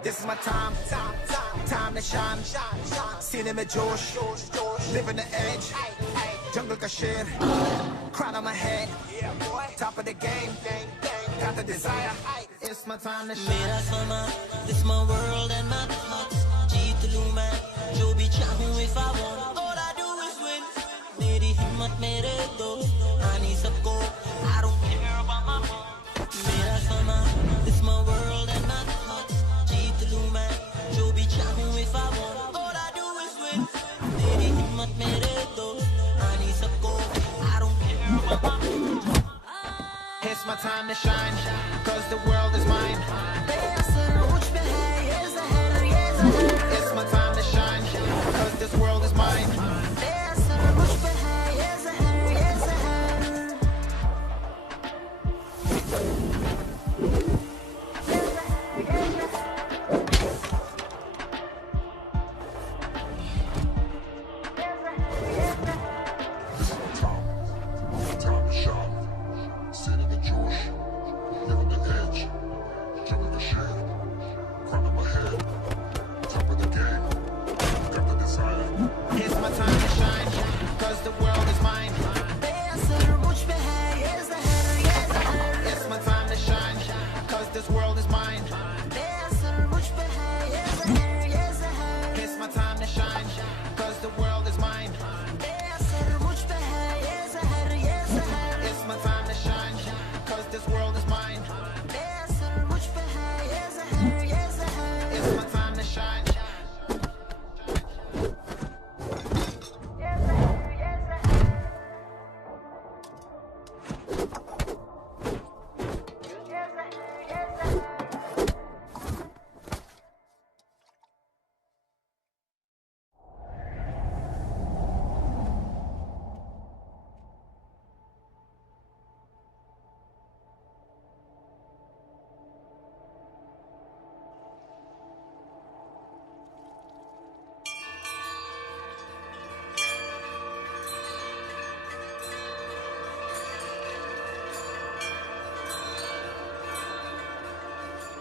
this is my time, time to shine. सीने में जोश, living the edge. Jungle का शेर, crown on my head. Top of the game, got the desire. It's my time to shine. मेरा समा, this my world and my thoughts. जीत लूँ मैं, जो भी चाहूँ if I want. All I do is win. मेरी हिम्मत मेरे दोस्त, आनी सबको. I don't care about my mom. time to shine, cause the world is mine. It's my time to shine, cause this world is mine.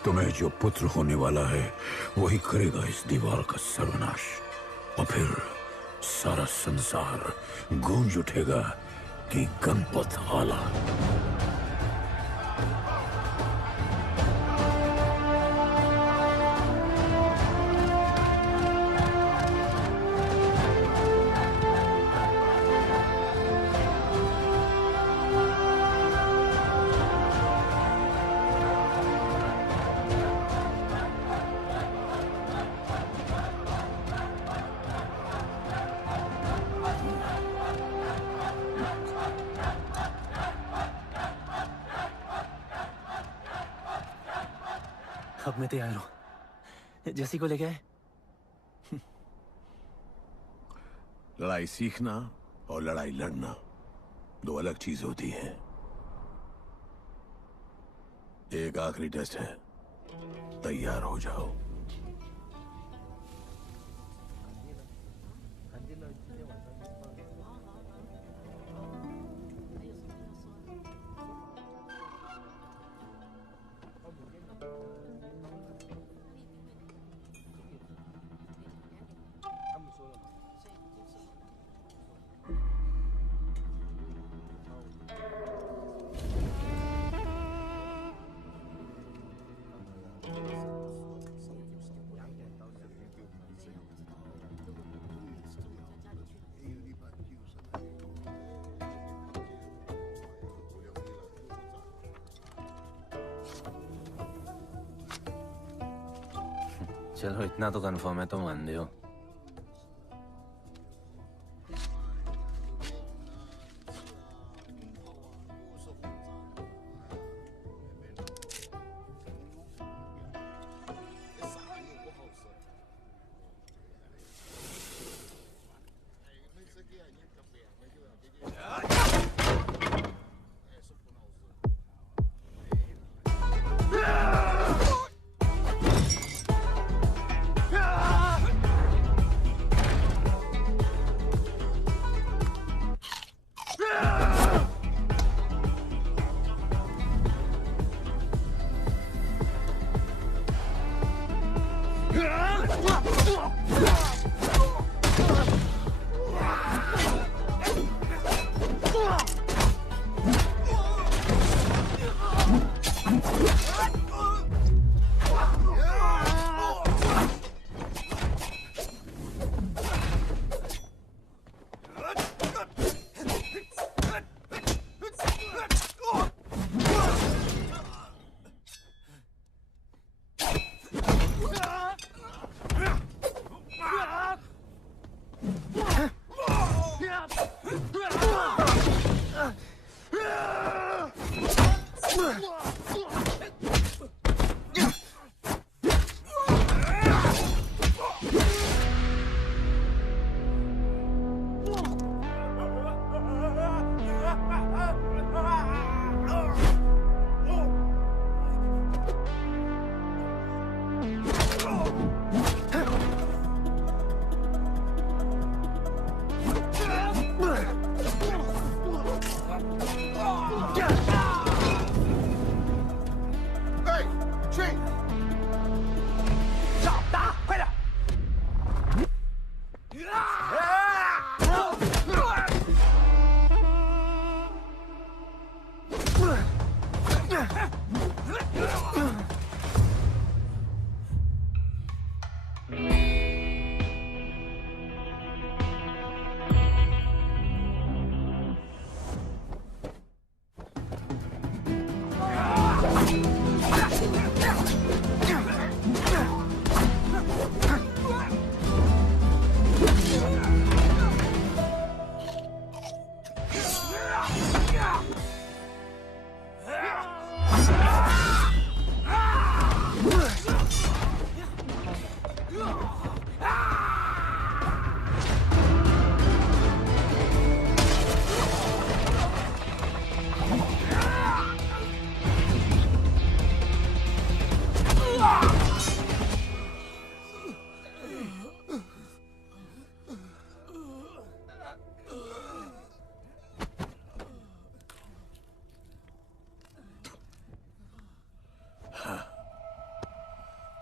तुम्हें जो पुत्र होने वाला है वही करेगा इस दीवार का सर्वनाश, और फिर सारा संसार गूंज उठेगा कि गणपत आला। अब मैं तैयार हूं। जैसी को ले गए। लड़ाई सीखना और लड़ाई लड़ना दो अलग चीज होती हैं। एक आखिरी टेस्ट है, तैयार हो जाओ। चलो इतना तो कंफर्म है, तो मान दो।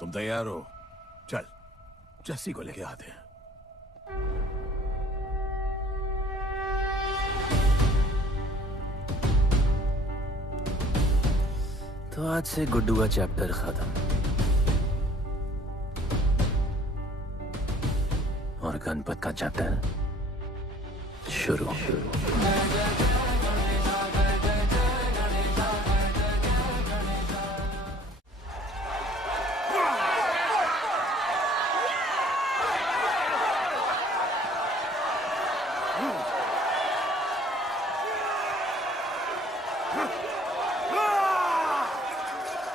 तुम तैयार हो? चल जस्सी को लेके आते हैं। तो आज से गुड्डू का चैप्टर खत्म और गणपत का चैप्टर शुरू।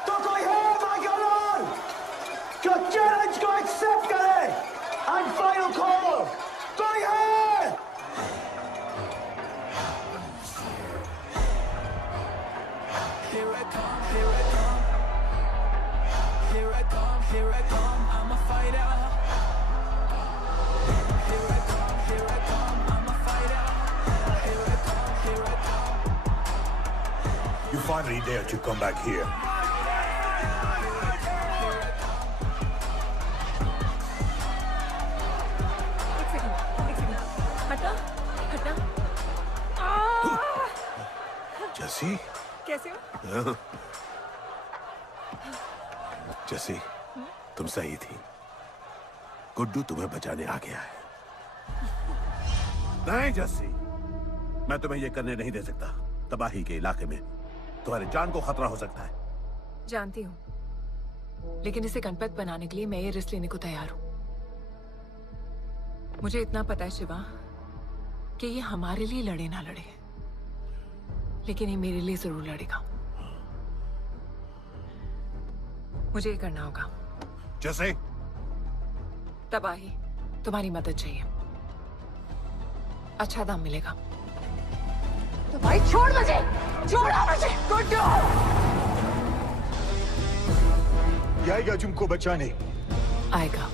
तो कोई है माइकल जो चैलेंज को एक्सेप्ट करे एंड फाइनल कॉल कोई है? Here I come, here I come. Here I come, here I come. I'm a fighter. Here I come, here I come. I'm a fighter. Here I come, here I come. You finally dare to come back here. हटा हटा। जस्सी, कैसे हो? जस्सी, तुम सही थी। गुड्डू तुम्हें बचाने आ गया है। नहीं जस्सी, मैं तुम्हें यह करने नहीं दे सकता। तबाही के इलाके में तुम्हारी जान को खतरा हो सकता है। जानती हूँ, लेकिन इसे गणपत बनाने के लिए मैं ये रिस्क लेने को तैयार हूँ। मुझे इतना पता है शिवा कि ये हमारे लिए लड़े ना लड़े, लेकिन ये मेरे लिए जरूर लड़ेगा। मुझे ये करना होगा। जैसे तबाही, तुम्हारी मदद चाहिए। अच्छा दाम मिलेगा। तो भाई छोड़ मुझे, छोड़ो मुझे। गुड्डू ये आएगा तुमको बचाने। आएगा।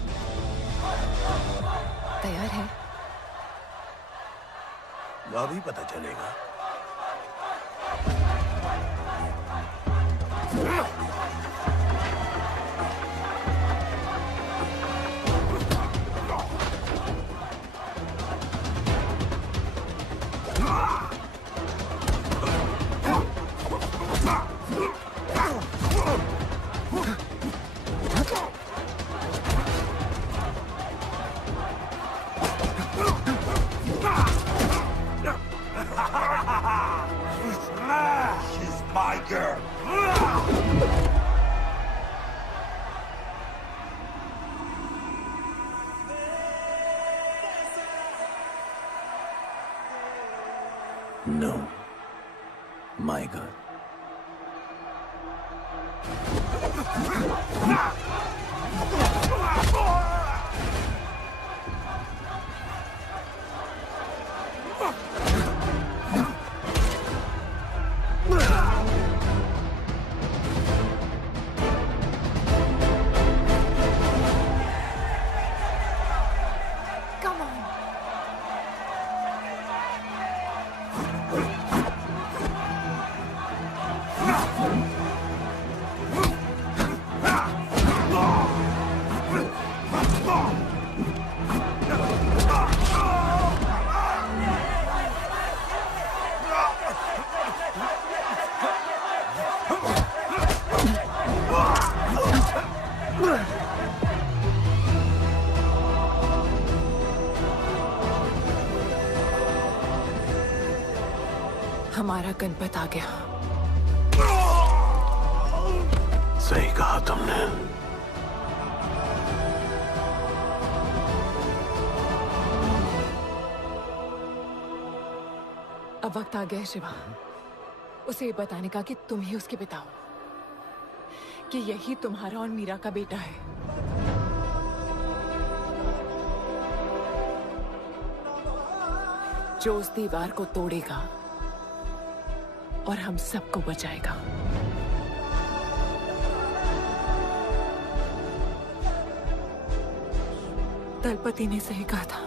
तैयार है? अभी पता चलेगा। She's my girl. No, my girl. Come on. हमारा गणपत आ गया। सही कहा तुमने। अब वक्त आ गया है शिवा, उसे ये बताने का कि तुम ही उसके पिता हो, कि यही तुम्हारा और मीरा का बेटा है। जो उस दीवार को तोड़ेगा और हम सबको बचाएगा। दलपति ने सही कहा था,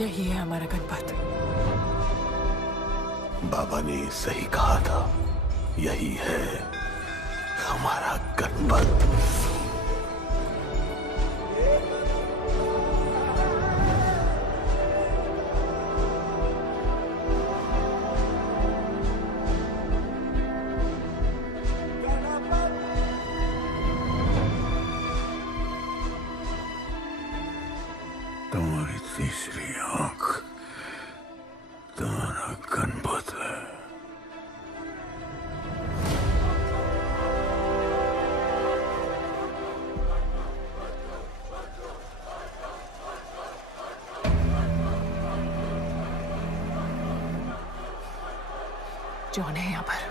यही है हमारा गणपत। बाबा ने सही कहा था, यही है हमारा गणपत। तुम्हारी तीसरी आंख तुम्हारा गणपत है। जॉन है यहाँ पर।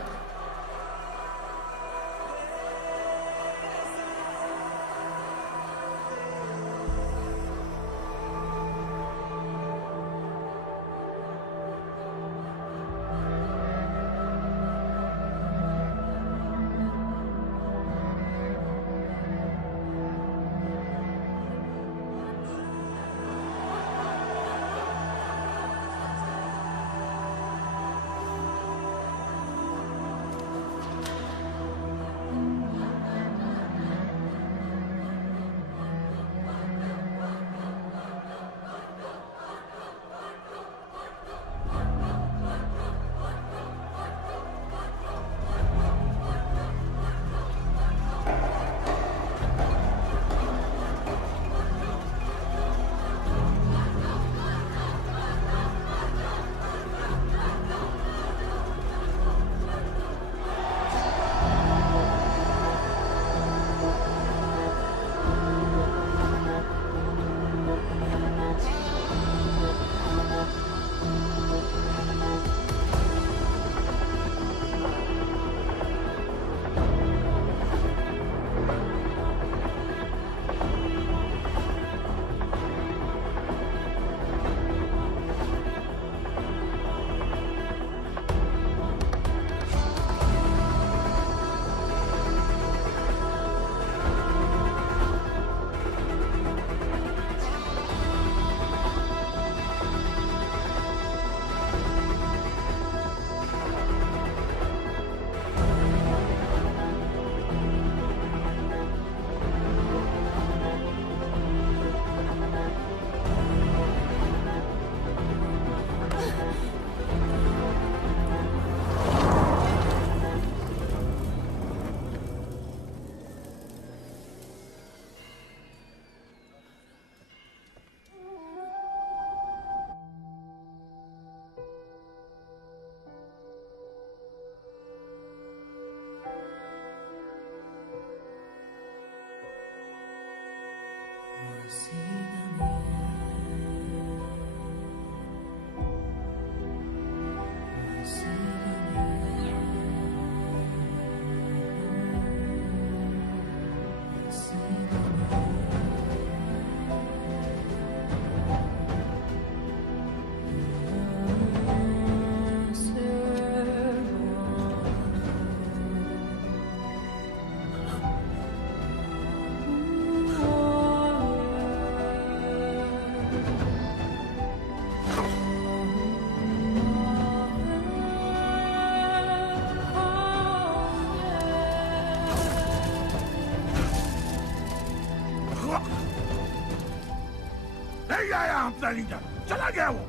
नहीं आया अपना लीडर, चला गया वो,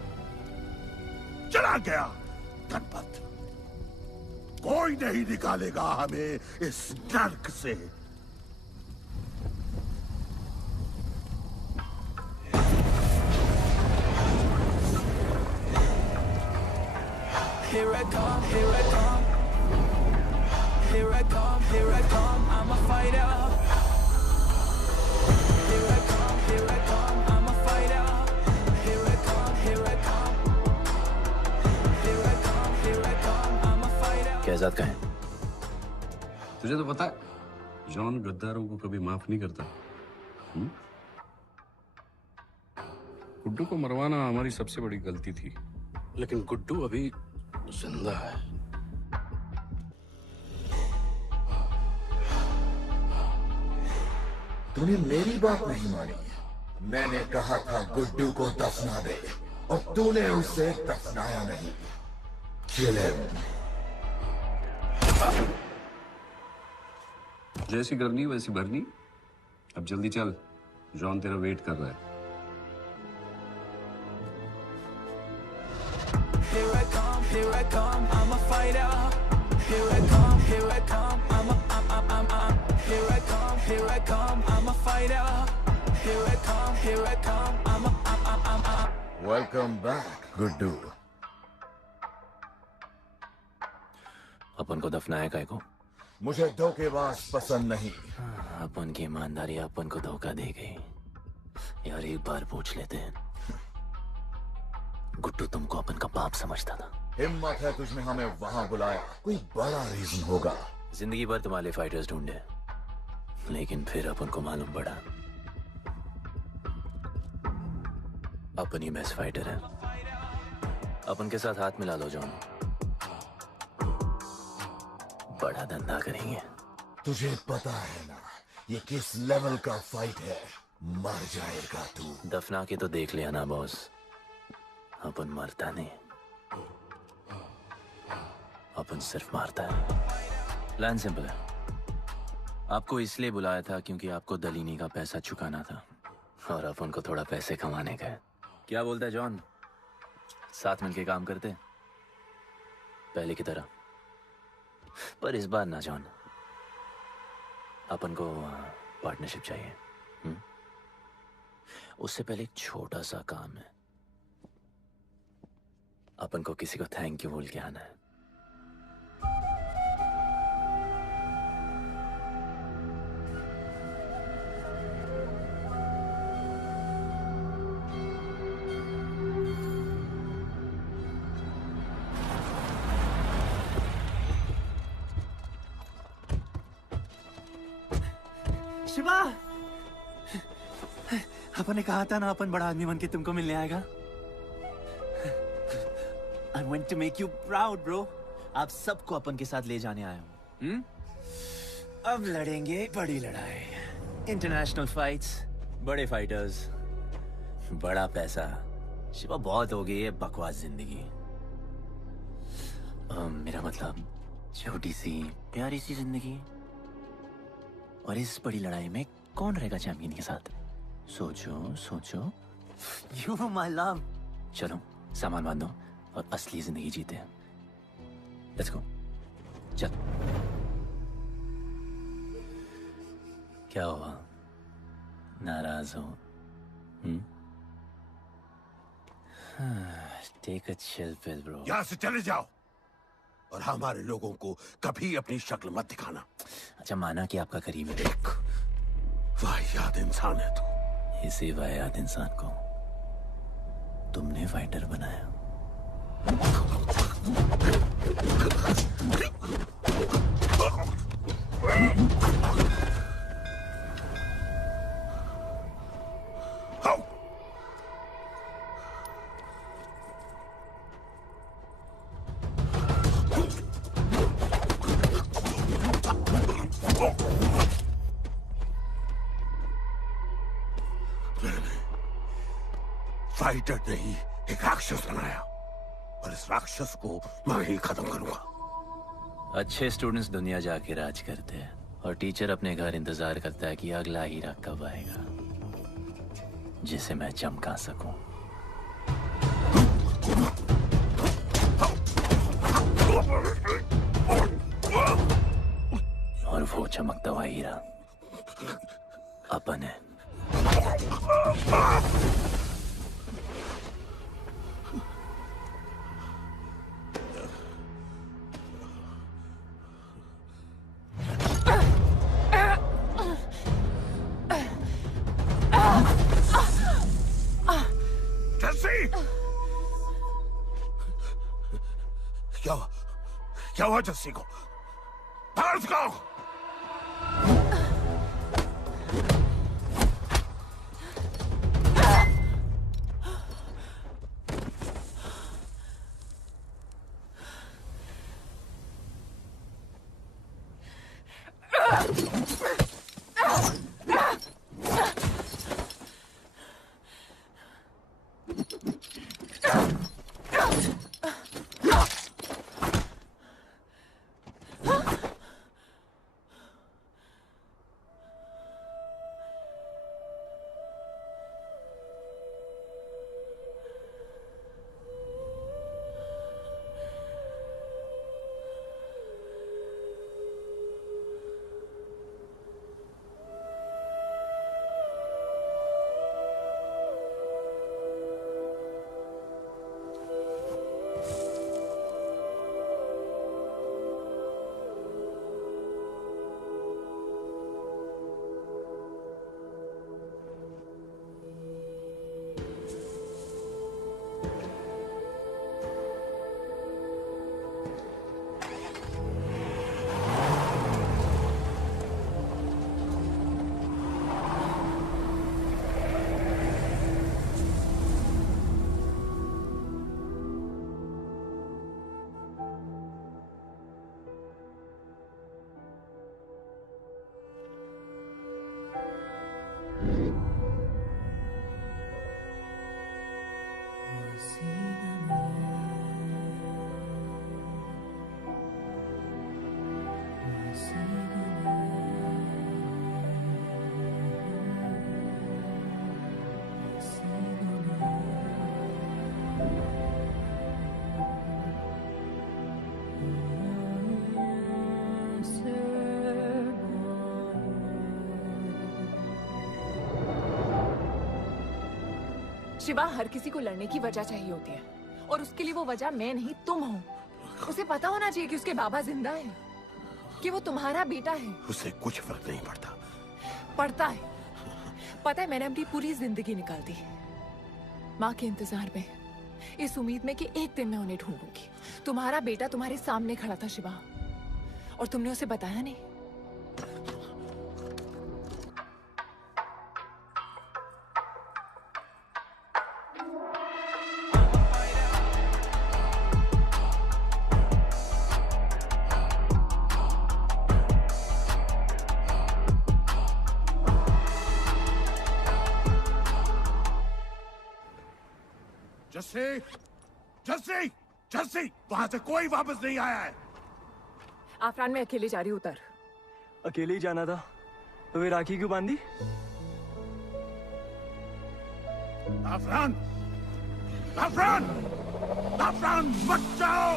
चला गया। गणपत, कोई नहीं निकालेगा हमें इस नर्क से। Here I come, here I come. Here I come, here I come. I'm a fighter. Here I come, here I come. I'm a fighter. Here I come, here I come. Here I come, here I come. I'm a fighter. Kaizad का है? तुझे तो पता है John गद्दारों को कभी माफ नहीं करता। गुड्डू को मरवाना हमारी सबसे बड़ी गलती थी, लेकिन गुड्डू अभी जिंदा है। तूने मेरी बात नहीं मानी। मैंने कहा था गुड्डू को दफना दे और तूने उसे दफनाया नहीं। Kill him. जैसी करनी वैसी भरनी। अब जल्दी चल, जॉन तेरा वेट कर रहा है। Here I come, I'm a fighter. Here I come, here I come, I'm here I come, I'm a fighter. Here I come, I'm welcome back Guddu. अपन को दफनाया काय को? मुझे धोखेबाज पसंद नहीं। अपन की ईमानदारी अपन को धोखा दे गई। यार एक बार पूछ लेते हैं, गुड्डू तुमको अपन का बाप समझता था। हिम्मत है तुझने हमें वहां बुलाया, कोई बड़ा रीजन होगा। जिंदगी भर तुम्हारे फाइटर्स ढूंढे, लेकिन फिर अपन को मालूम पड़ा अपन ही बेस्ट फाइटर है। अपन के साथ हाथ मिला लो जॉन, बड़ा धंधा करेंगे। तुझे पता है ना ये किस लेवल का फाइट है? मर जाएगा तू। दफना के तो देख लिया ना बॉस, अपन मरता नहीं, अपन सिर्फ मारता है। प्लान सिंपल है, आपको इसलिए बुलाया था क्योंकि आपको दलीनी का पैसा चुकाना था और अपन को थोड़ा पैसे कमाने का है। क्या बोलता है जॉन, साथ मिलके काम करते पहले की तरह? पर इस बार ना जॉन, अपन को पार्टनरशिप चाहिए। उससे पहले एक छोटा सा काम है, अपन को किसी को थैंक यू बोल के आना है। शिवा, अपन ने कहा था ना अपन बड़ा आदमी बन के तुमको मिलने आएगा। I want to make you proud, bro. आप सबको अपन के साथ ले जाने आया हूँ। अब लड़ेंगे बड़ी लड़ाई, इंटरनेशनल फाइट्स, बड़े फाइटर्स, बड़ा पैसा। शिवा बहुत हो गई है बकवास जिंदगी। मेरा मतलब छोटी सी प्यारी सी जिंदगी, और इस बड़ी लड़ाई में कौन रहेगा चैंपियन के साथ? सोचो सोचो। You my love. चलो सामान बांधो और असली जिंदगी जीते हैं। Let's go. चल। क्या हुआ, नाराज हो? Take a chill pill, bro. यहाँ से चले जाओ और हमारे लोगों को कभी अपनी शक्ल मत दिखाना। अच्छा माना कि आपका करीब है। वाहियात इंसान है तू। इसी वाहियात इंसान को तुमने फाइटर बनाया। फाइटर नहीं, एक राक्षस बनाया, और इस राक्षस को मैं ही खत्म करूंगा। अच्छे स्टूडेंट्स दुनिया जाके राज करते हैं और टीचर अपने घर इंतजार करता है कि अगला हीरा कब आएगा जिसे मैं चमका सकूं। और वो चमकता हुआ हीरा अपन है। क्या हुआ जस्सी को? बाहर से कहो। शिवा, हर किसी को लड़ने की वजह चाहिए होती है और उसके लिए वो वजह मैं नहीं तुम हो। उसे पता होना चाहिए कि उसके बाबा जिंदा है, कि वो तुम्हारा बेटा है। उसे कुछ फर्क नहीं पड़ता। पड़ता है। पता है, मैंने अपनी पूरी जिंदगी निकाल दी माँ के इंतजार में, इस उम्मीद में कि एक दिन मैं उन्हें ढूंढूंगी। तुम्हारा बेटा तुम्हारे सामने खड़ा था शिवा, और तुमने उसे बताया नहीं। जस्सी, जस्सी, जस्सी, वहां से कोई वापस नहीं आया है। आफरान, मैं अकेले जा रही हूँ। उतर। अकेले ही जाना था तो वे राखी क्यों बांधी? आफरान, आफरान, आफरान, मत जाओ।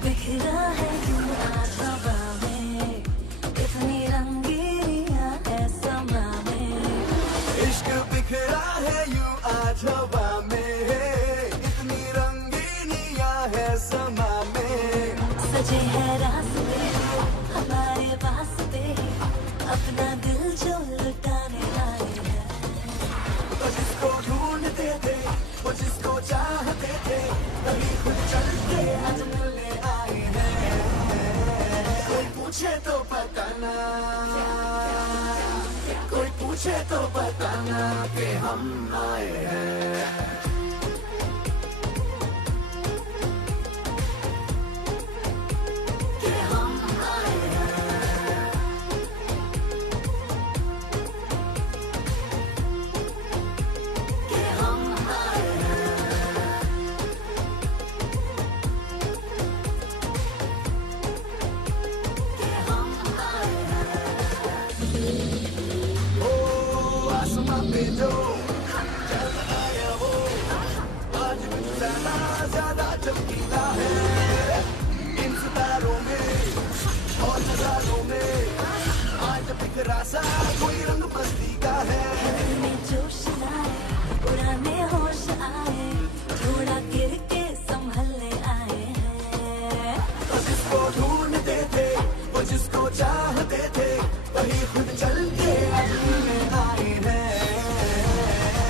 बिखरा है क्यों आज हवा में, इतनी रंगीनियां है समा में। इश्क बिखरा है यूं आज हवा में, इतनी रंगीनियां है समा में। सजे हैं रास्ते हमारे वास्ते, अपना दिल जो लुटाने आए हैं। वो जिसको ढूंढते थे, वो जिसको चाहते थे, वही खुद चल के आज मिलने आए हैं। कोई पूछे तो बताना, कोई पूछे तो बताना कि हम आए हैं। ज्यादा चमकीला है इन सितारों में और नजारों में, आज बिखरा सा कोई रंग बस्ती का है। दिल में जोश लाए, पुराने होश आए, थोड़ा गिर के संभलने आए हैं। वो जिसको ढूंढते थे, वो जिसको चाहते थे, वही खुद चल के आज मिलने आए हैं।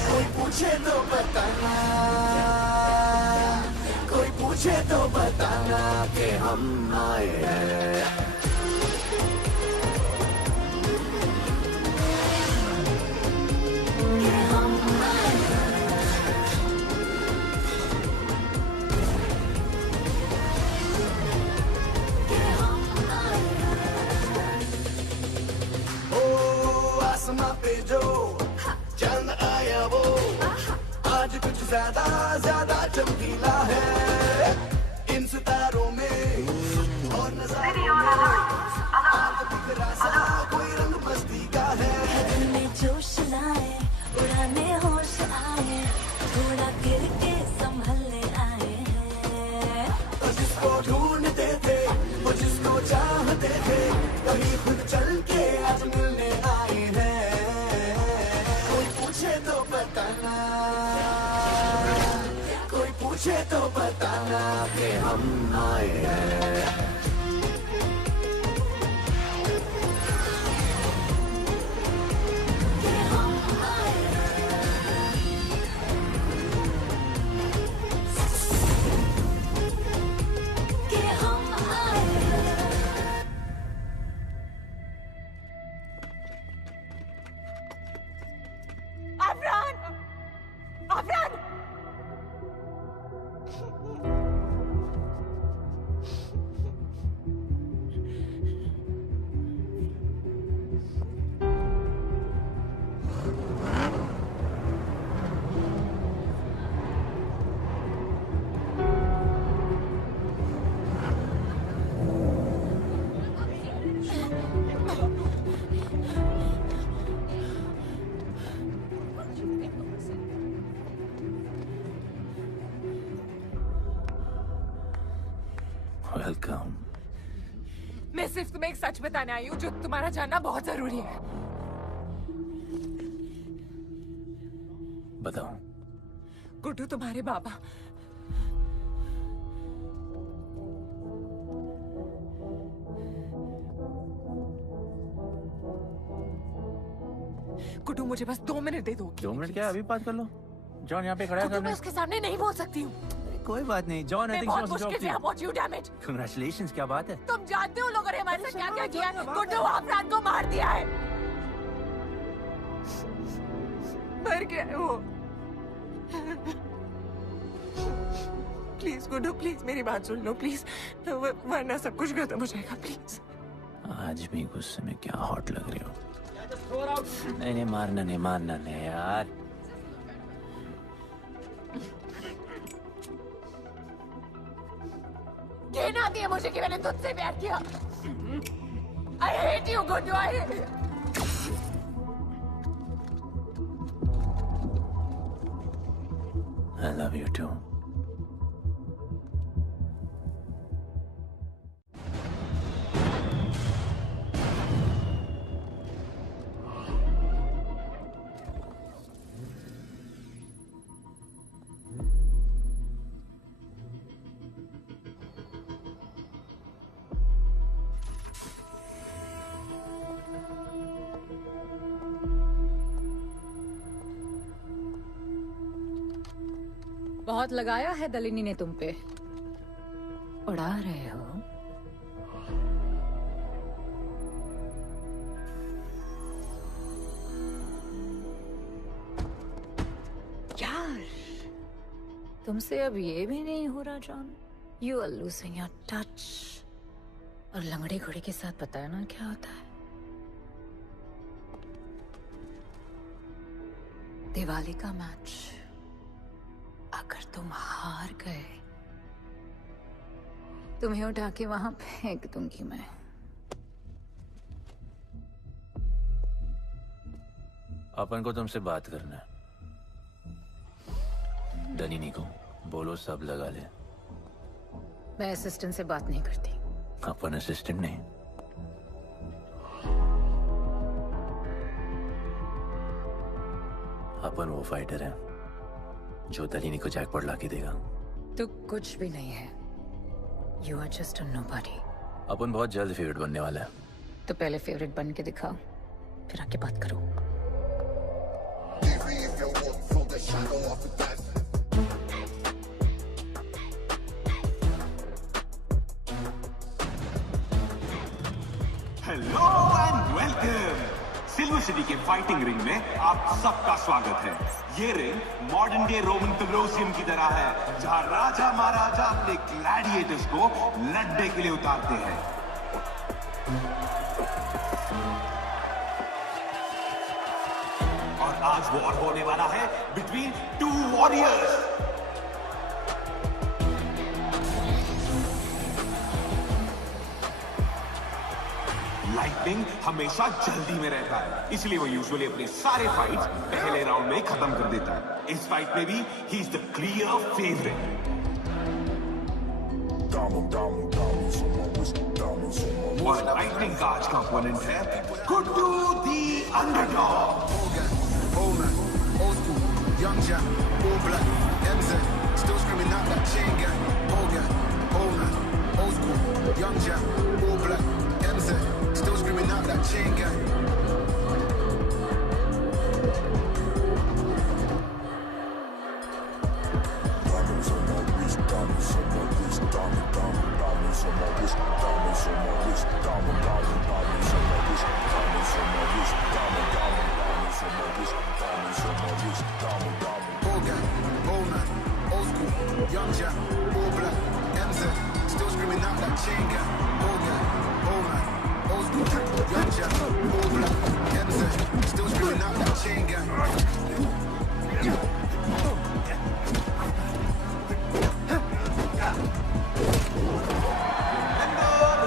कोई पूछे तो बताना, कोई पूछे तो बताना कि हम आए हैं। आसमां पे जो चंद आया वो आज कुछ ज्यादा ज्यादा चमकीला है इन सितारों में और नजारों में, आज बिखरा सा कोई रंग बस्ती का है। दिल में जोश लाए, पुराने होश आए, थोड़ा गिर के संभलने आए हैं। वो जिसको ढूंढते थे, वो जिसको चाहते थे, वही खुद चल के आज मिलने आए हैं। कोई पूछे तो बताना, कोई पूछे तो बताना कि हम आए हैं। आफरान! आफरान! वेलकम। मैं सिर्फ तुम्हें एक सच बताने आई हूँ जो तुम्हारा जानना बहुत जरूरी है। बताओ। गुड्डू तुम्हारे बाबा गुड्डू मुझे बस 2 मिनट दे दो। 2 मिनट क्या, अभी बात कर लो। जॉन यहाँ पे खड़ा है। मैं उसके सामने नहीं बोल सकती हूँ। कोई बात नहीं जॉन, आई थिंक बहुत मुश्किल से पहुंची हूँ, डैम इट। कांग्रेचुलेशंस, क्या बात है। तुम जानते हो लोगों ने हमारे साथ क्या क्या किया है। गुड्डू आफरान को मार दिया है। मर गया है वो। प्लीज गुड्डू, प्लीज मेरी बात सुन लो प्लीज, वरना सब कुछ खत्म हो जाएगा प्लीज। आज भी गुस्से में क्या हॉट लग रही हो। नहीं मारना नहीं यार। कहना आती है मुझे कि मैंने तुझसे प्यार किया। I hate you, Guddu, I hate you. I love you too. बहुत लगाया है दलिनी ने तुम पे। उड़ा रहे हो। यार तुमसे अब ये भी नहीं हो रहा John. You are losing your touch. और लंगड़े घोड़े के साथ पता है ना क्या होता है। दिवाली का मैच अगर तुम हार गए, तुम्हें उठा के वहां फेंक दूंगी मैं। अपन को तुमसे बात करना है। दलिनी को बोलो सब लगा ले। मैं असिस्टेंट से बात नहीं करती। अपन असिस्टेंट नहीं, अपन वो फाइटर है जो दलिनी को जैकपॉट लाके देगा। तो कुछ भी नहीं है। You are just a nobody. अपन बहुत जल्द फेवरेट बनने वाला है। तो पहले फेवरेट बन के दिखाओ, फिर आके बात करो। Hello and welcome. Silver city के फाइटिंग रिंग में आप सबका स्वागत है। ये ring modern day Roman Colosseum की तरह है, जहां राजा महाराजा अपने ग्लैडिएटर्स को लड़ने के लिए उतारते हैं। और आज वॉर होने वाला है बिटवीन 2 वॉरियर्स। लाइटनिंग हमेशा जल्दी में रहता है, इसलिए वो यूजुअली अपने सारे फाइट्स पहले राउंड में ही खत्म कर देता है। इस फाइट में भी he is the clear favourite. और लाइटनिंग का आज का ओपोनेंट है गुड्डू दी underdog. Young Jack, all black, MZ, still screaming out that chain gang. Old man, old school. Young Jack, all black, MZ, still screaming out that chain gang. Diamonds on my wrist, diamonds on my wrist, diamonds on my wrist, diamonds on my wrist, diamonds on my wrist, diamonds on my wrist, diamonds on my wrist, all gang, old man, old school, young Jack, all black, MZ, still screaming out that chain gang. All gang, old man, old school, young Jack, all black, MZ, still screaming out that chain gang.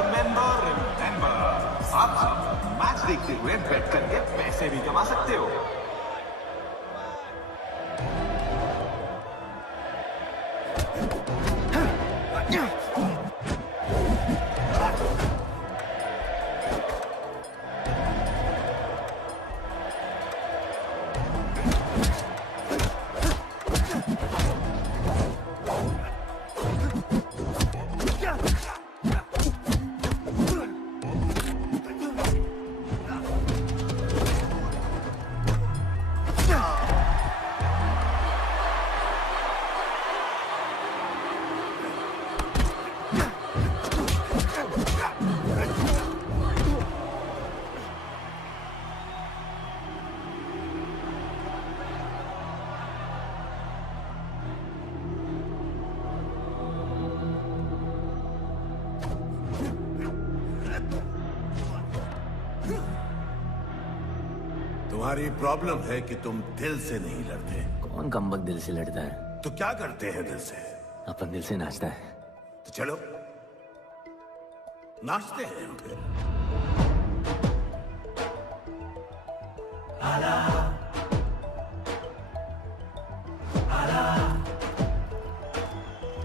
Remember, आप सब match देखते हुए बेट करके पैसे भी कमा सकते हो। तुम्हारी प्रॉब्लम है कि तुम दिल से नहीं लड़ते। कौन कमबख्त दिल से लड़ता है? तो क्या करते हैं दिल से? अपन दिल से नाचता है। तो चलो नाचते हैं हम फिर। आला, आला,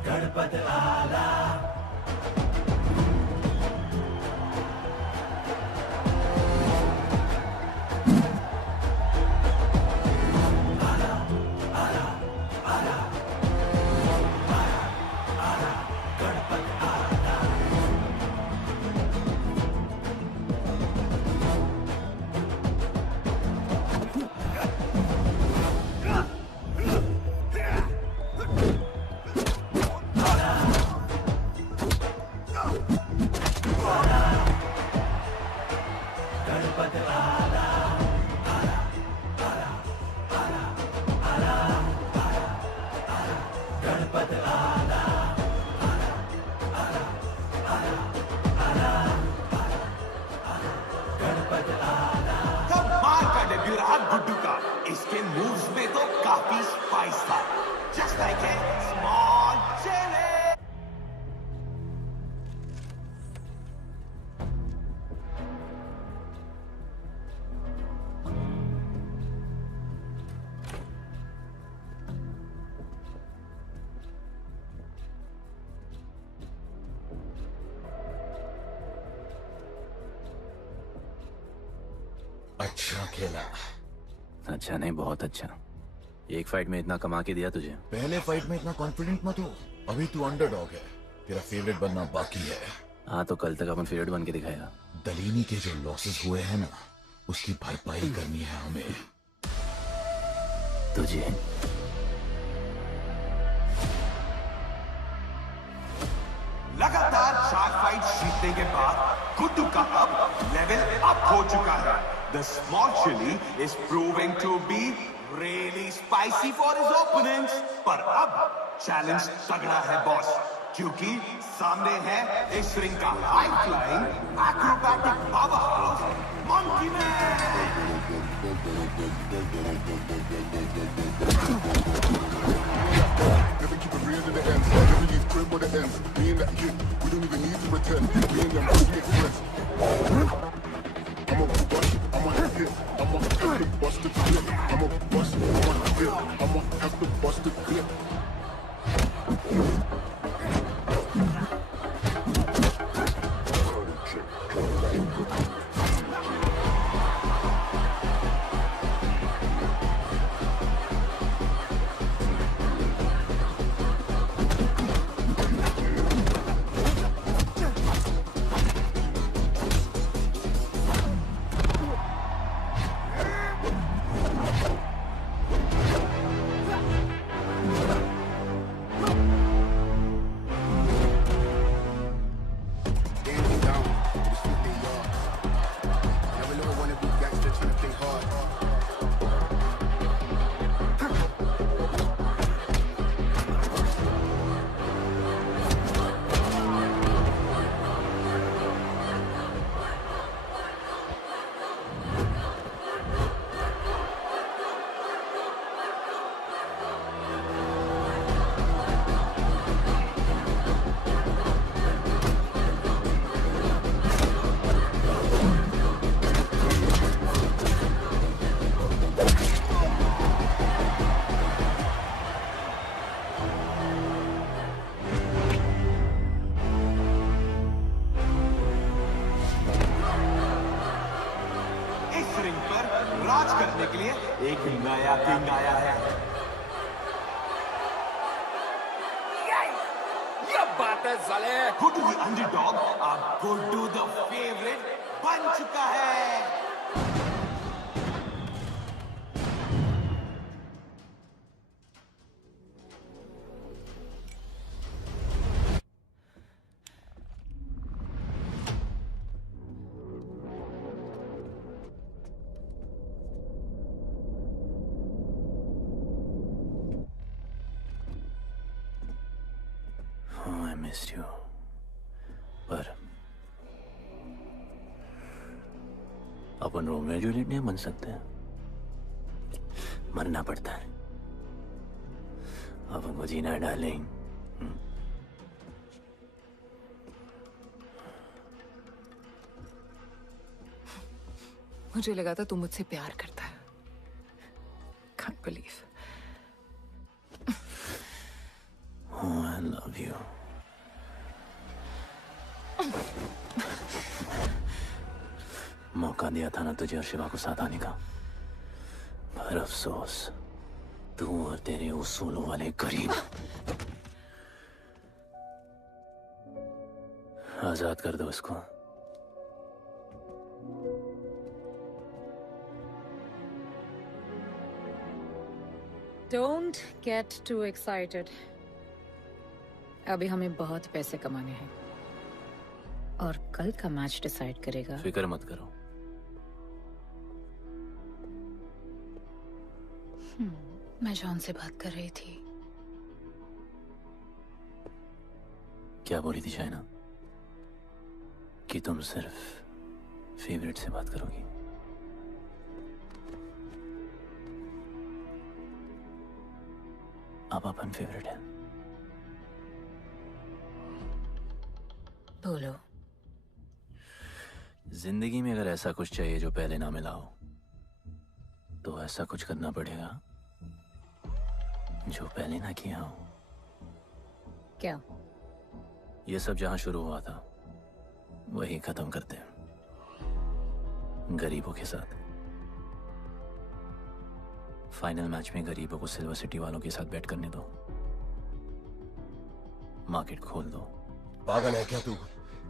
गणपत आला। गुड्डू का इसके मूव्स में तो काफी स्पाइस था। Just like a small chilli. अच्छा खेला। अच्छा नहीं, बहुत अच्छा। एक फाइट में इतना कमा के दिया तुझे। पहले फाइट में इतना कॉन्फिडेंट मत हो, अभी तू अंडरडॉग है, तेरा फेवरेट बनना बाकी है। हाँ तो कल तक अपन फेवरेट बन के दिखाएगा। दलीनी के जो लॉसेस हुए हैं ना, उसकी भरपाई करनी है हमें। तुझे लगातार 4 फाइट जीतने के बाद गुड्डू का अब लेवल अप हो चुका है। The small chili is proving to be really spicy for his opponents. पर अब चैलेंज तगड़ा है बॉस, क्योंकि सामने है इस रिंग का high flying acrobatic powerhouse monkey man. Never keep it real to the end. Never leave crib where the ends. Me and that kid, we don't even need to pretend. Me and them just make friends. I'm a bust, I'm a hit, I'm a have to bust the clip. I'm a bust, I'm a hit, I'm a have to bust the clip. राज करने के लिए एक नया king आया है। ये बात है साले। गुड्डू द अंडरडॉग अब गुड्डू द फेवरेट बन चुका है। missed you. पर अपन रोमियो जूलियट नहीं बन सकते। मरना पड़ता है। अब उनको जीना है डार्लिंग। मुझे लगा था तू मुझसे प्यार करता है। Can't believe. Oh, I love you. मौका दिया था ना तुझे और शिवा को साथ आने का, पर अफसोस तू और तेरे उसूलों वाले गरीब। आजाद कर दो इसको। Don't get too excited. अभी हमें बहुत पैसे कमाने हैं और कल का मैच डिसाइड करेगा। फिक्र मत करो। मैं जॉन से बात कर रही थी। क्या बोली थी शाइना? कि तुम सिर्फ फेवरेट से बात करोगी। अब अपन फेवरेट है। बोलो। जिंदगी में अगर ऐसा कुछ चाहिए जो पहले ना मिला हो, तो ऐसा कुछ करना पड़ेगा जो पहले ना किया हो। क्या? ये सब जहां शुरू हुआ था वही खत्म करते हैं, गरीबों के साथ। फाइनल मैच में गरीबों को सिल्वर सिटी वालों के साथ बैट करने दो, मार्केट खोल दो। पागल है क्या तू?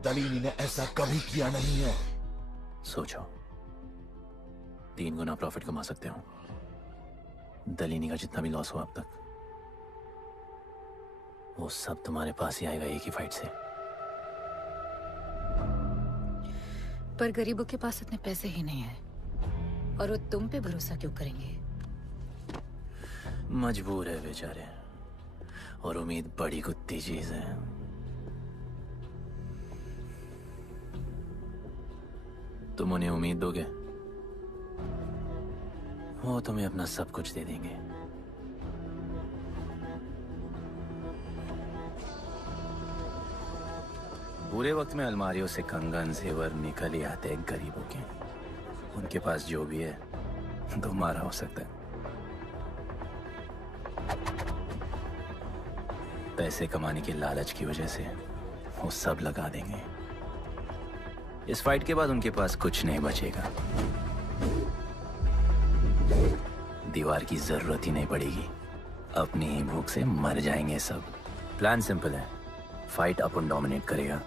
दलीली ने ऐसा कभी किया नहीं है। सोचो, 3 गुना प्रॉफिट कमा सकते हो। दलीनी का जितना भी लॉस हुआ अब तक, वो सब तुम्हारे पास ही आएगा एक ही फाइट से। पर गरीबों के पास इतने पैसे ही नहीं है, और वो तुम पे भरोसा क्यों करेंगे? मजबूर है बेचारे, और उम्मीद बड़ी कुत्ती चीज है। तुम उन्हें उम्मीद दोगे, वो तुम्हें अपना सब कुछ दे देंगे। बुरे वक्त में अलमारियों से कंगन जेवर निकल ही आते हैं गरीबों के। उनके पास जो भी है तुम्हारा हो सकता है। पैसे कमाने के लालच की वजह से वो सब लगा देंगे। इस फाइट के बाद उनके पास कुछ नहीं बचेगा। दीवार की जरूरत ही नहीं पड़ेगी, अपनी ही भूख से मर जाएंगे सब। प्लान सिंपल है, फाइट अपन डोमिनेट करेगा।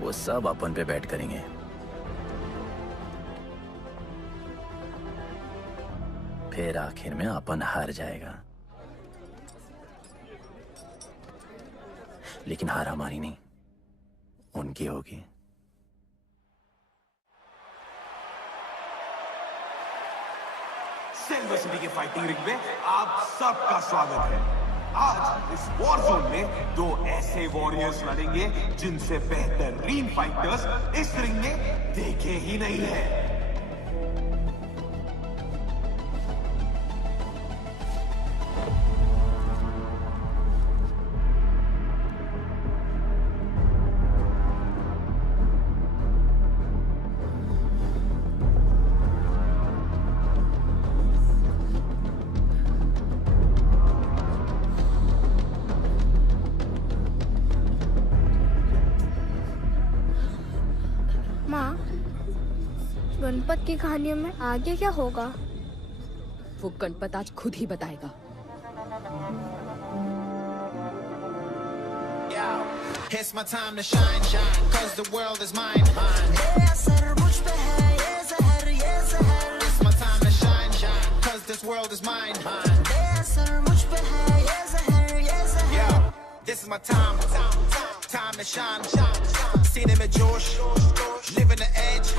वो सब अपन पे बैट करेंगे। फिर आखिर में अपन हार जाएगा, लेकिन हार हमारी नहीं, उनकी होगी। सिल्वर सिटी के फाइटिंग रिंग में आप सबका स्वागत है। आज इस वॉर जोन में 2 ऐसे वॉरियर्स लड़ेंगे जिनसे बेहतरीन फाइटर्स इस रिंग में देखे ही नहीं है। गणपत की कहानियों में आगे क्या होगा? वो गणपत आज खुद ही बताएगा। It's my time to shine, shine, cause the world is mine, mine. It's my time to shine, shine, cause this world is mine, mine. Yeah, this is my time, time to shine, सीने में जोश, living the edge,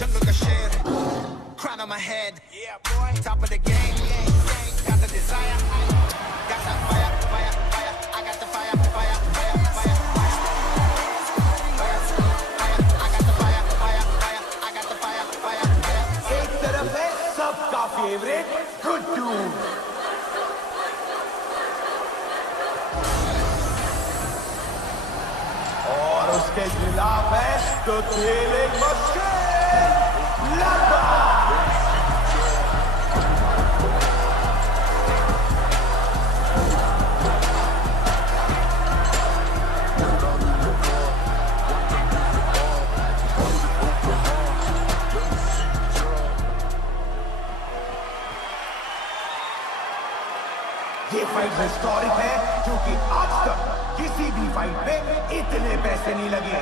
jungle का शेर, crown on my head, top of the game, got the desire, got that fire, fire, fire, I got the fire, fire, fire, fire, fire, fire, I got the fire, favourite Guddu. और उसके खिलाफ है तो खेले machine लगा। ये fight historic है क्योंकि आज तक किसी भी फाइट में इतने पैसे नहीं लगे।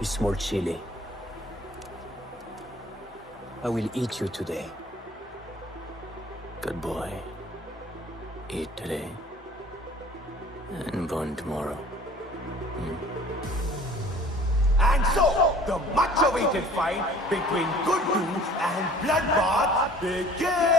You small chili. I will eat you today. Good boy. Eat today and burn tomorrow. And so, the much-awaited fight between Guddu and Bloodbath begins!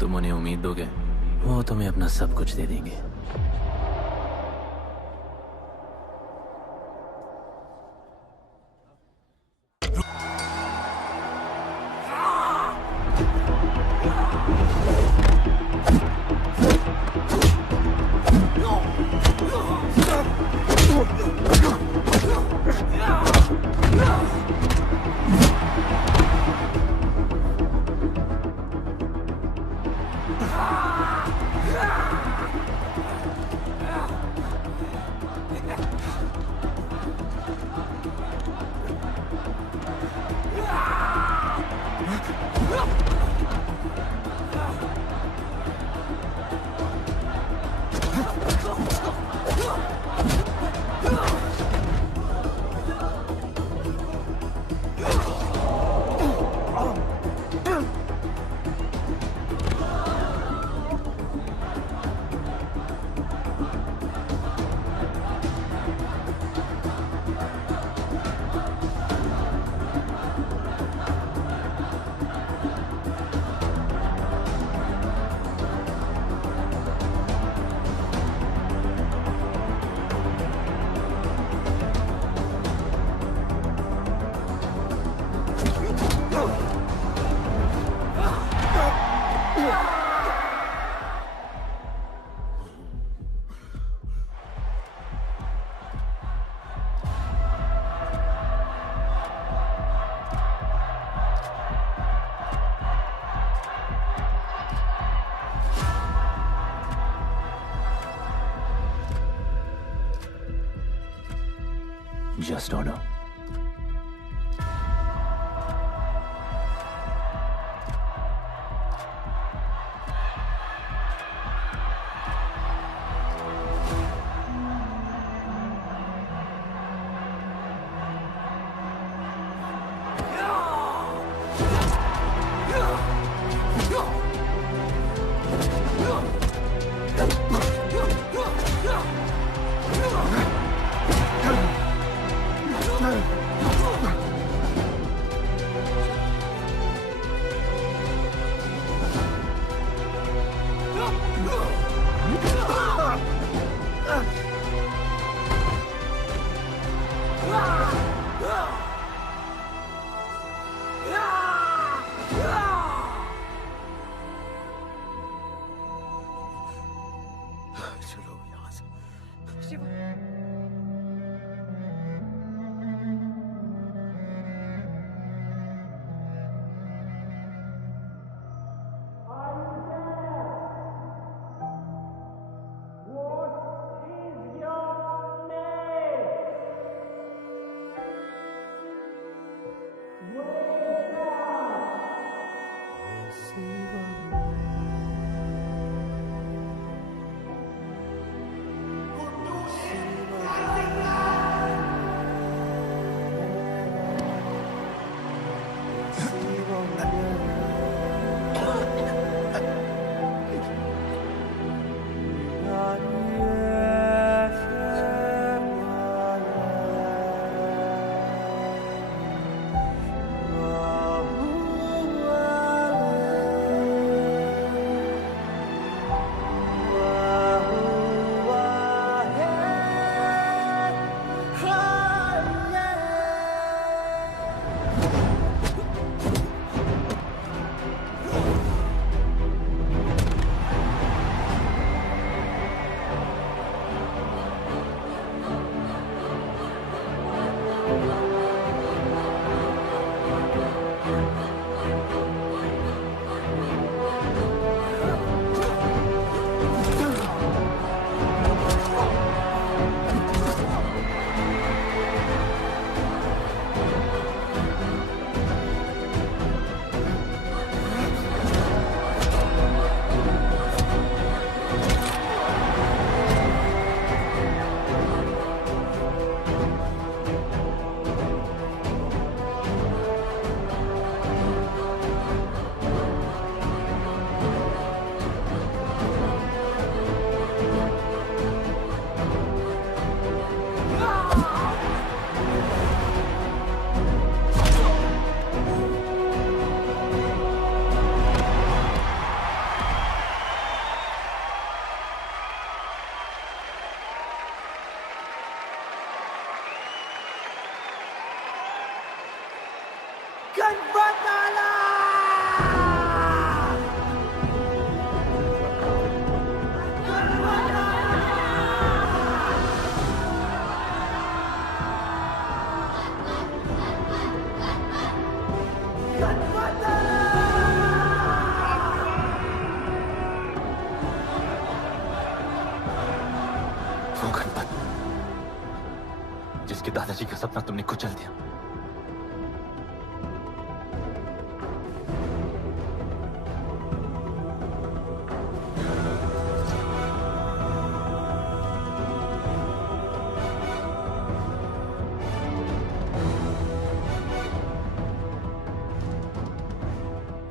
तुम उन्हें उम्मीद दोगे, वो तुम्हें अपना सब कुछ दे देंगे। Just order. जिसके दादाजी का सपना तुमने कुचल दिया।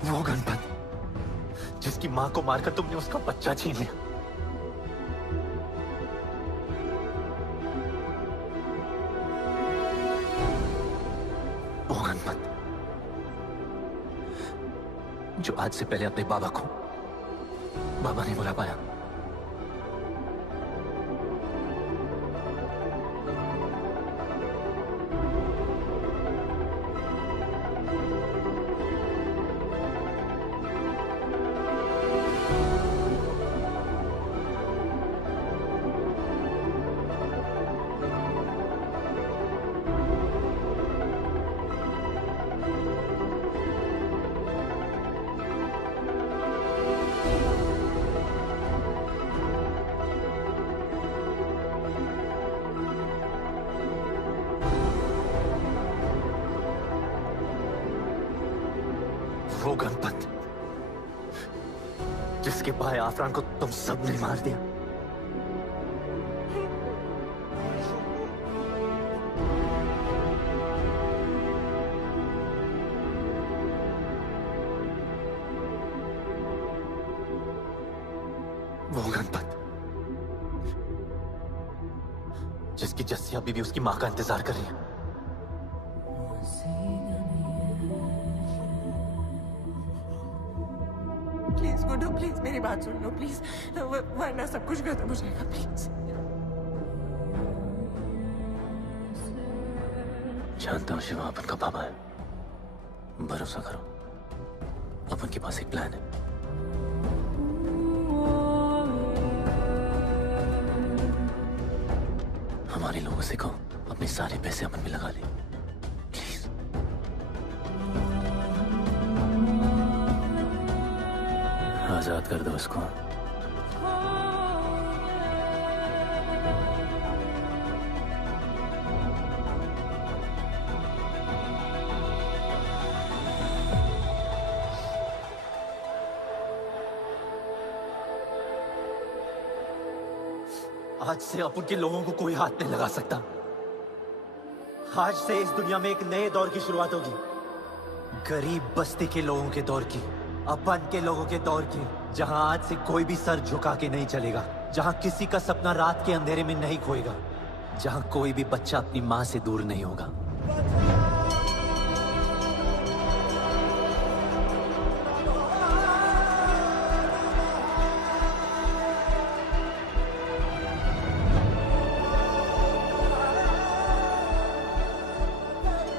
वो गणपत जिसकी मां को मारकर तुमने उसका बच्चा छीन लिया। जो आज से पहले अपने बाबा को बाबा नहीं बुला पाया। वो गणपत जिसके भाई आफरान को तुम सब ने मार दिया। वो गणपत जिसकी जस्सी अभी भी उसकी मां का इंतजार कर रही है। प्लीज गुड्डू, प्लीज मेरी बात सुन लो प्लीज, वरना सब कुछ खत्म हो जाएगा प्लीज। जानता हूं शिवा अपन का पापा है, भरोसा करो, अपन के पास एक प्लान है। हमारे लोगों से कहो अपने सारे पैसे अपन में लगा ले प्लीज। आजाद कर दो इसको। आज से अपन के लोगों को कोई हाथ नहीं लगा सकता। आज से इस दुनिया में एक नए दौर की शुरुआत होगी, गरीब बस्ती के लोगों के दौर की, अपन के लोगों के दौर की, जहां आज से कोई भी सर झुका के नहीं चलेगा, जहां किसी का सपना रात के अंधेरे में नहीं खोएगा, जहां कोई भी बच्चा अपनी मां से दूर नहीं होगा।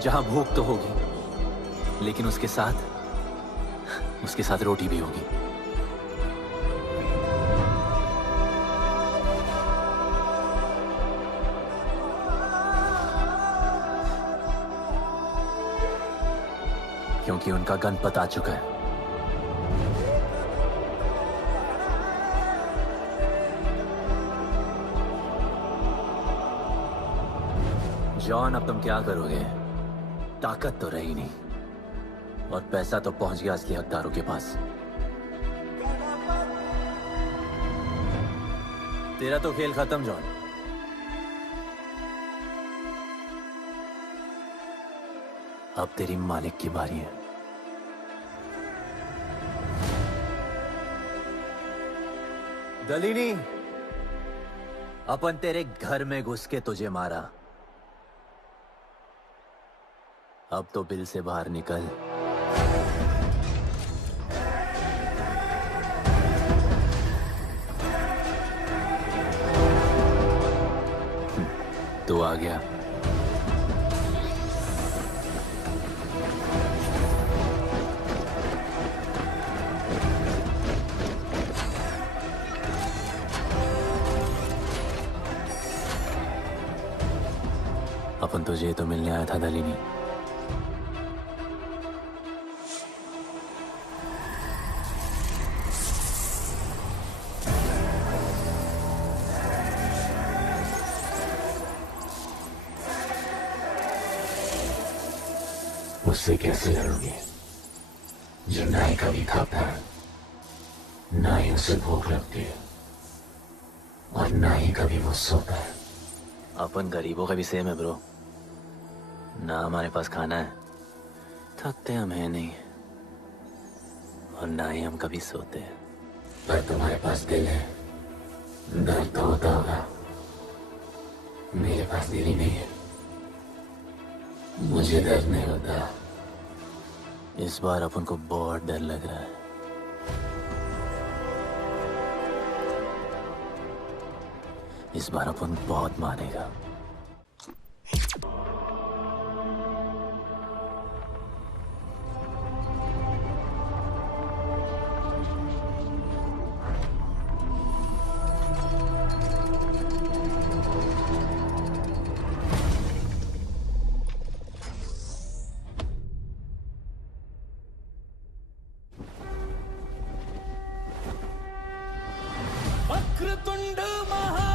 जहां भूख तो होगी, लेकिन उसके साथ रोटी भी होगी। क्योंकि उनका गणपत आ चुका है। जॉन, अब तुम क्या करोगे? ताकत तो रही नहीं और पैसा तो पहुंच गया असली हकदारों के पास। तेरा तो खेल खत्म जॉन। अब तेरी मालिक की बारी है। दलीनी, अपन तेरे घर में घुस के तुझे मारा, अब तो बिल से बाहर निकल। तू आ गया। अपन तुझे तो मिलने आया था दलीनी। उससे कैसे लड़ोगे जो ना ही कभी खाता है, ना ही उसे भूख लगती है और ना ही कभी वो सोता है। अपन गरीबों का भी सेम है ब्रो, ना हमारे पास खाना है, थकते हम है नहीं, और ना ही हम कभी सोते हैं। पर तुम्हारे पास दिल है, दर्द तो होता होगा। मेरे पास दिल ही नहीं है, मुझे दर्द नहीं होता। इस बार अपन को बहुत डर लग रहा है। इस बार अपन बहुत मानेगा। वक्रतुंड महाकाय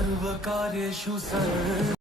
सर्व कार्येषु सर्व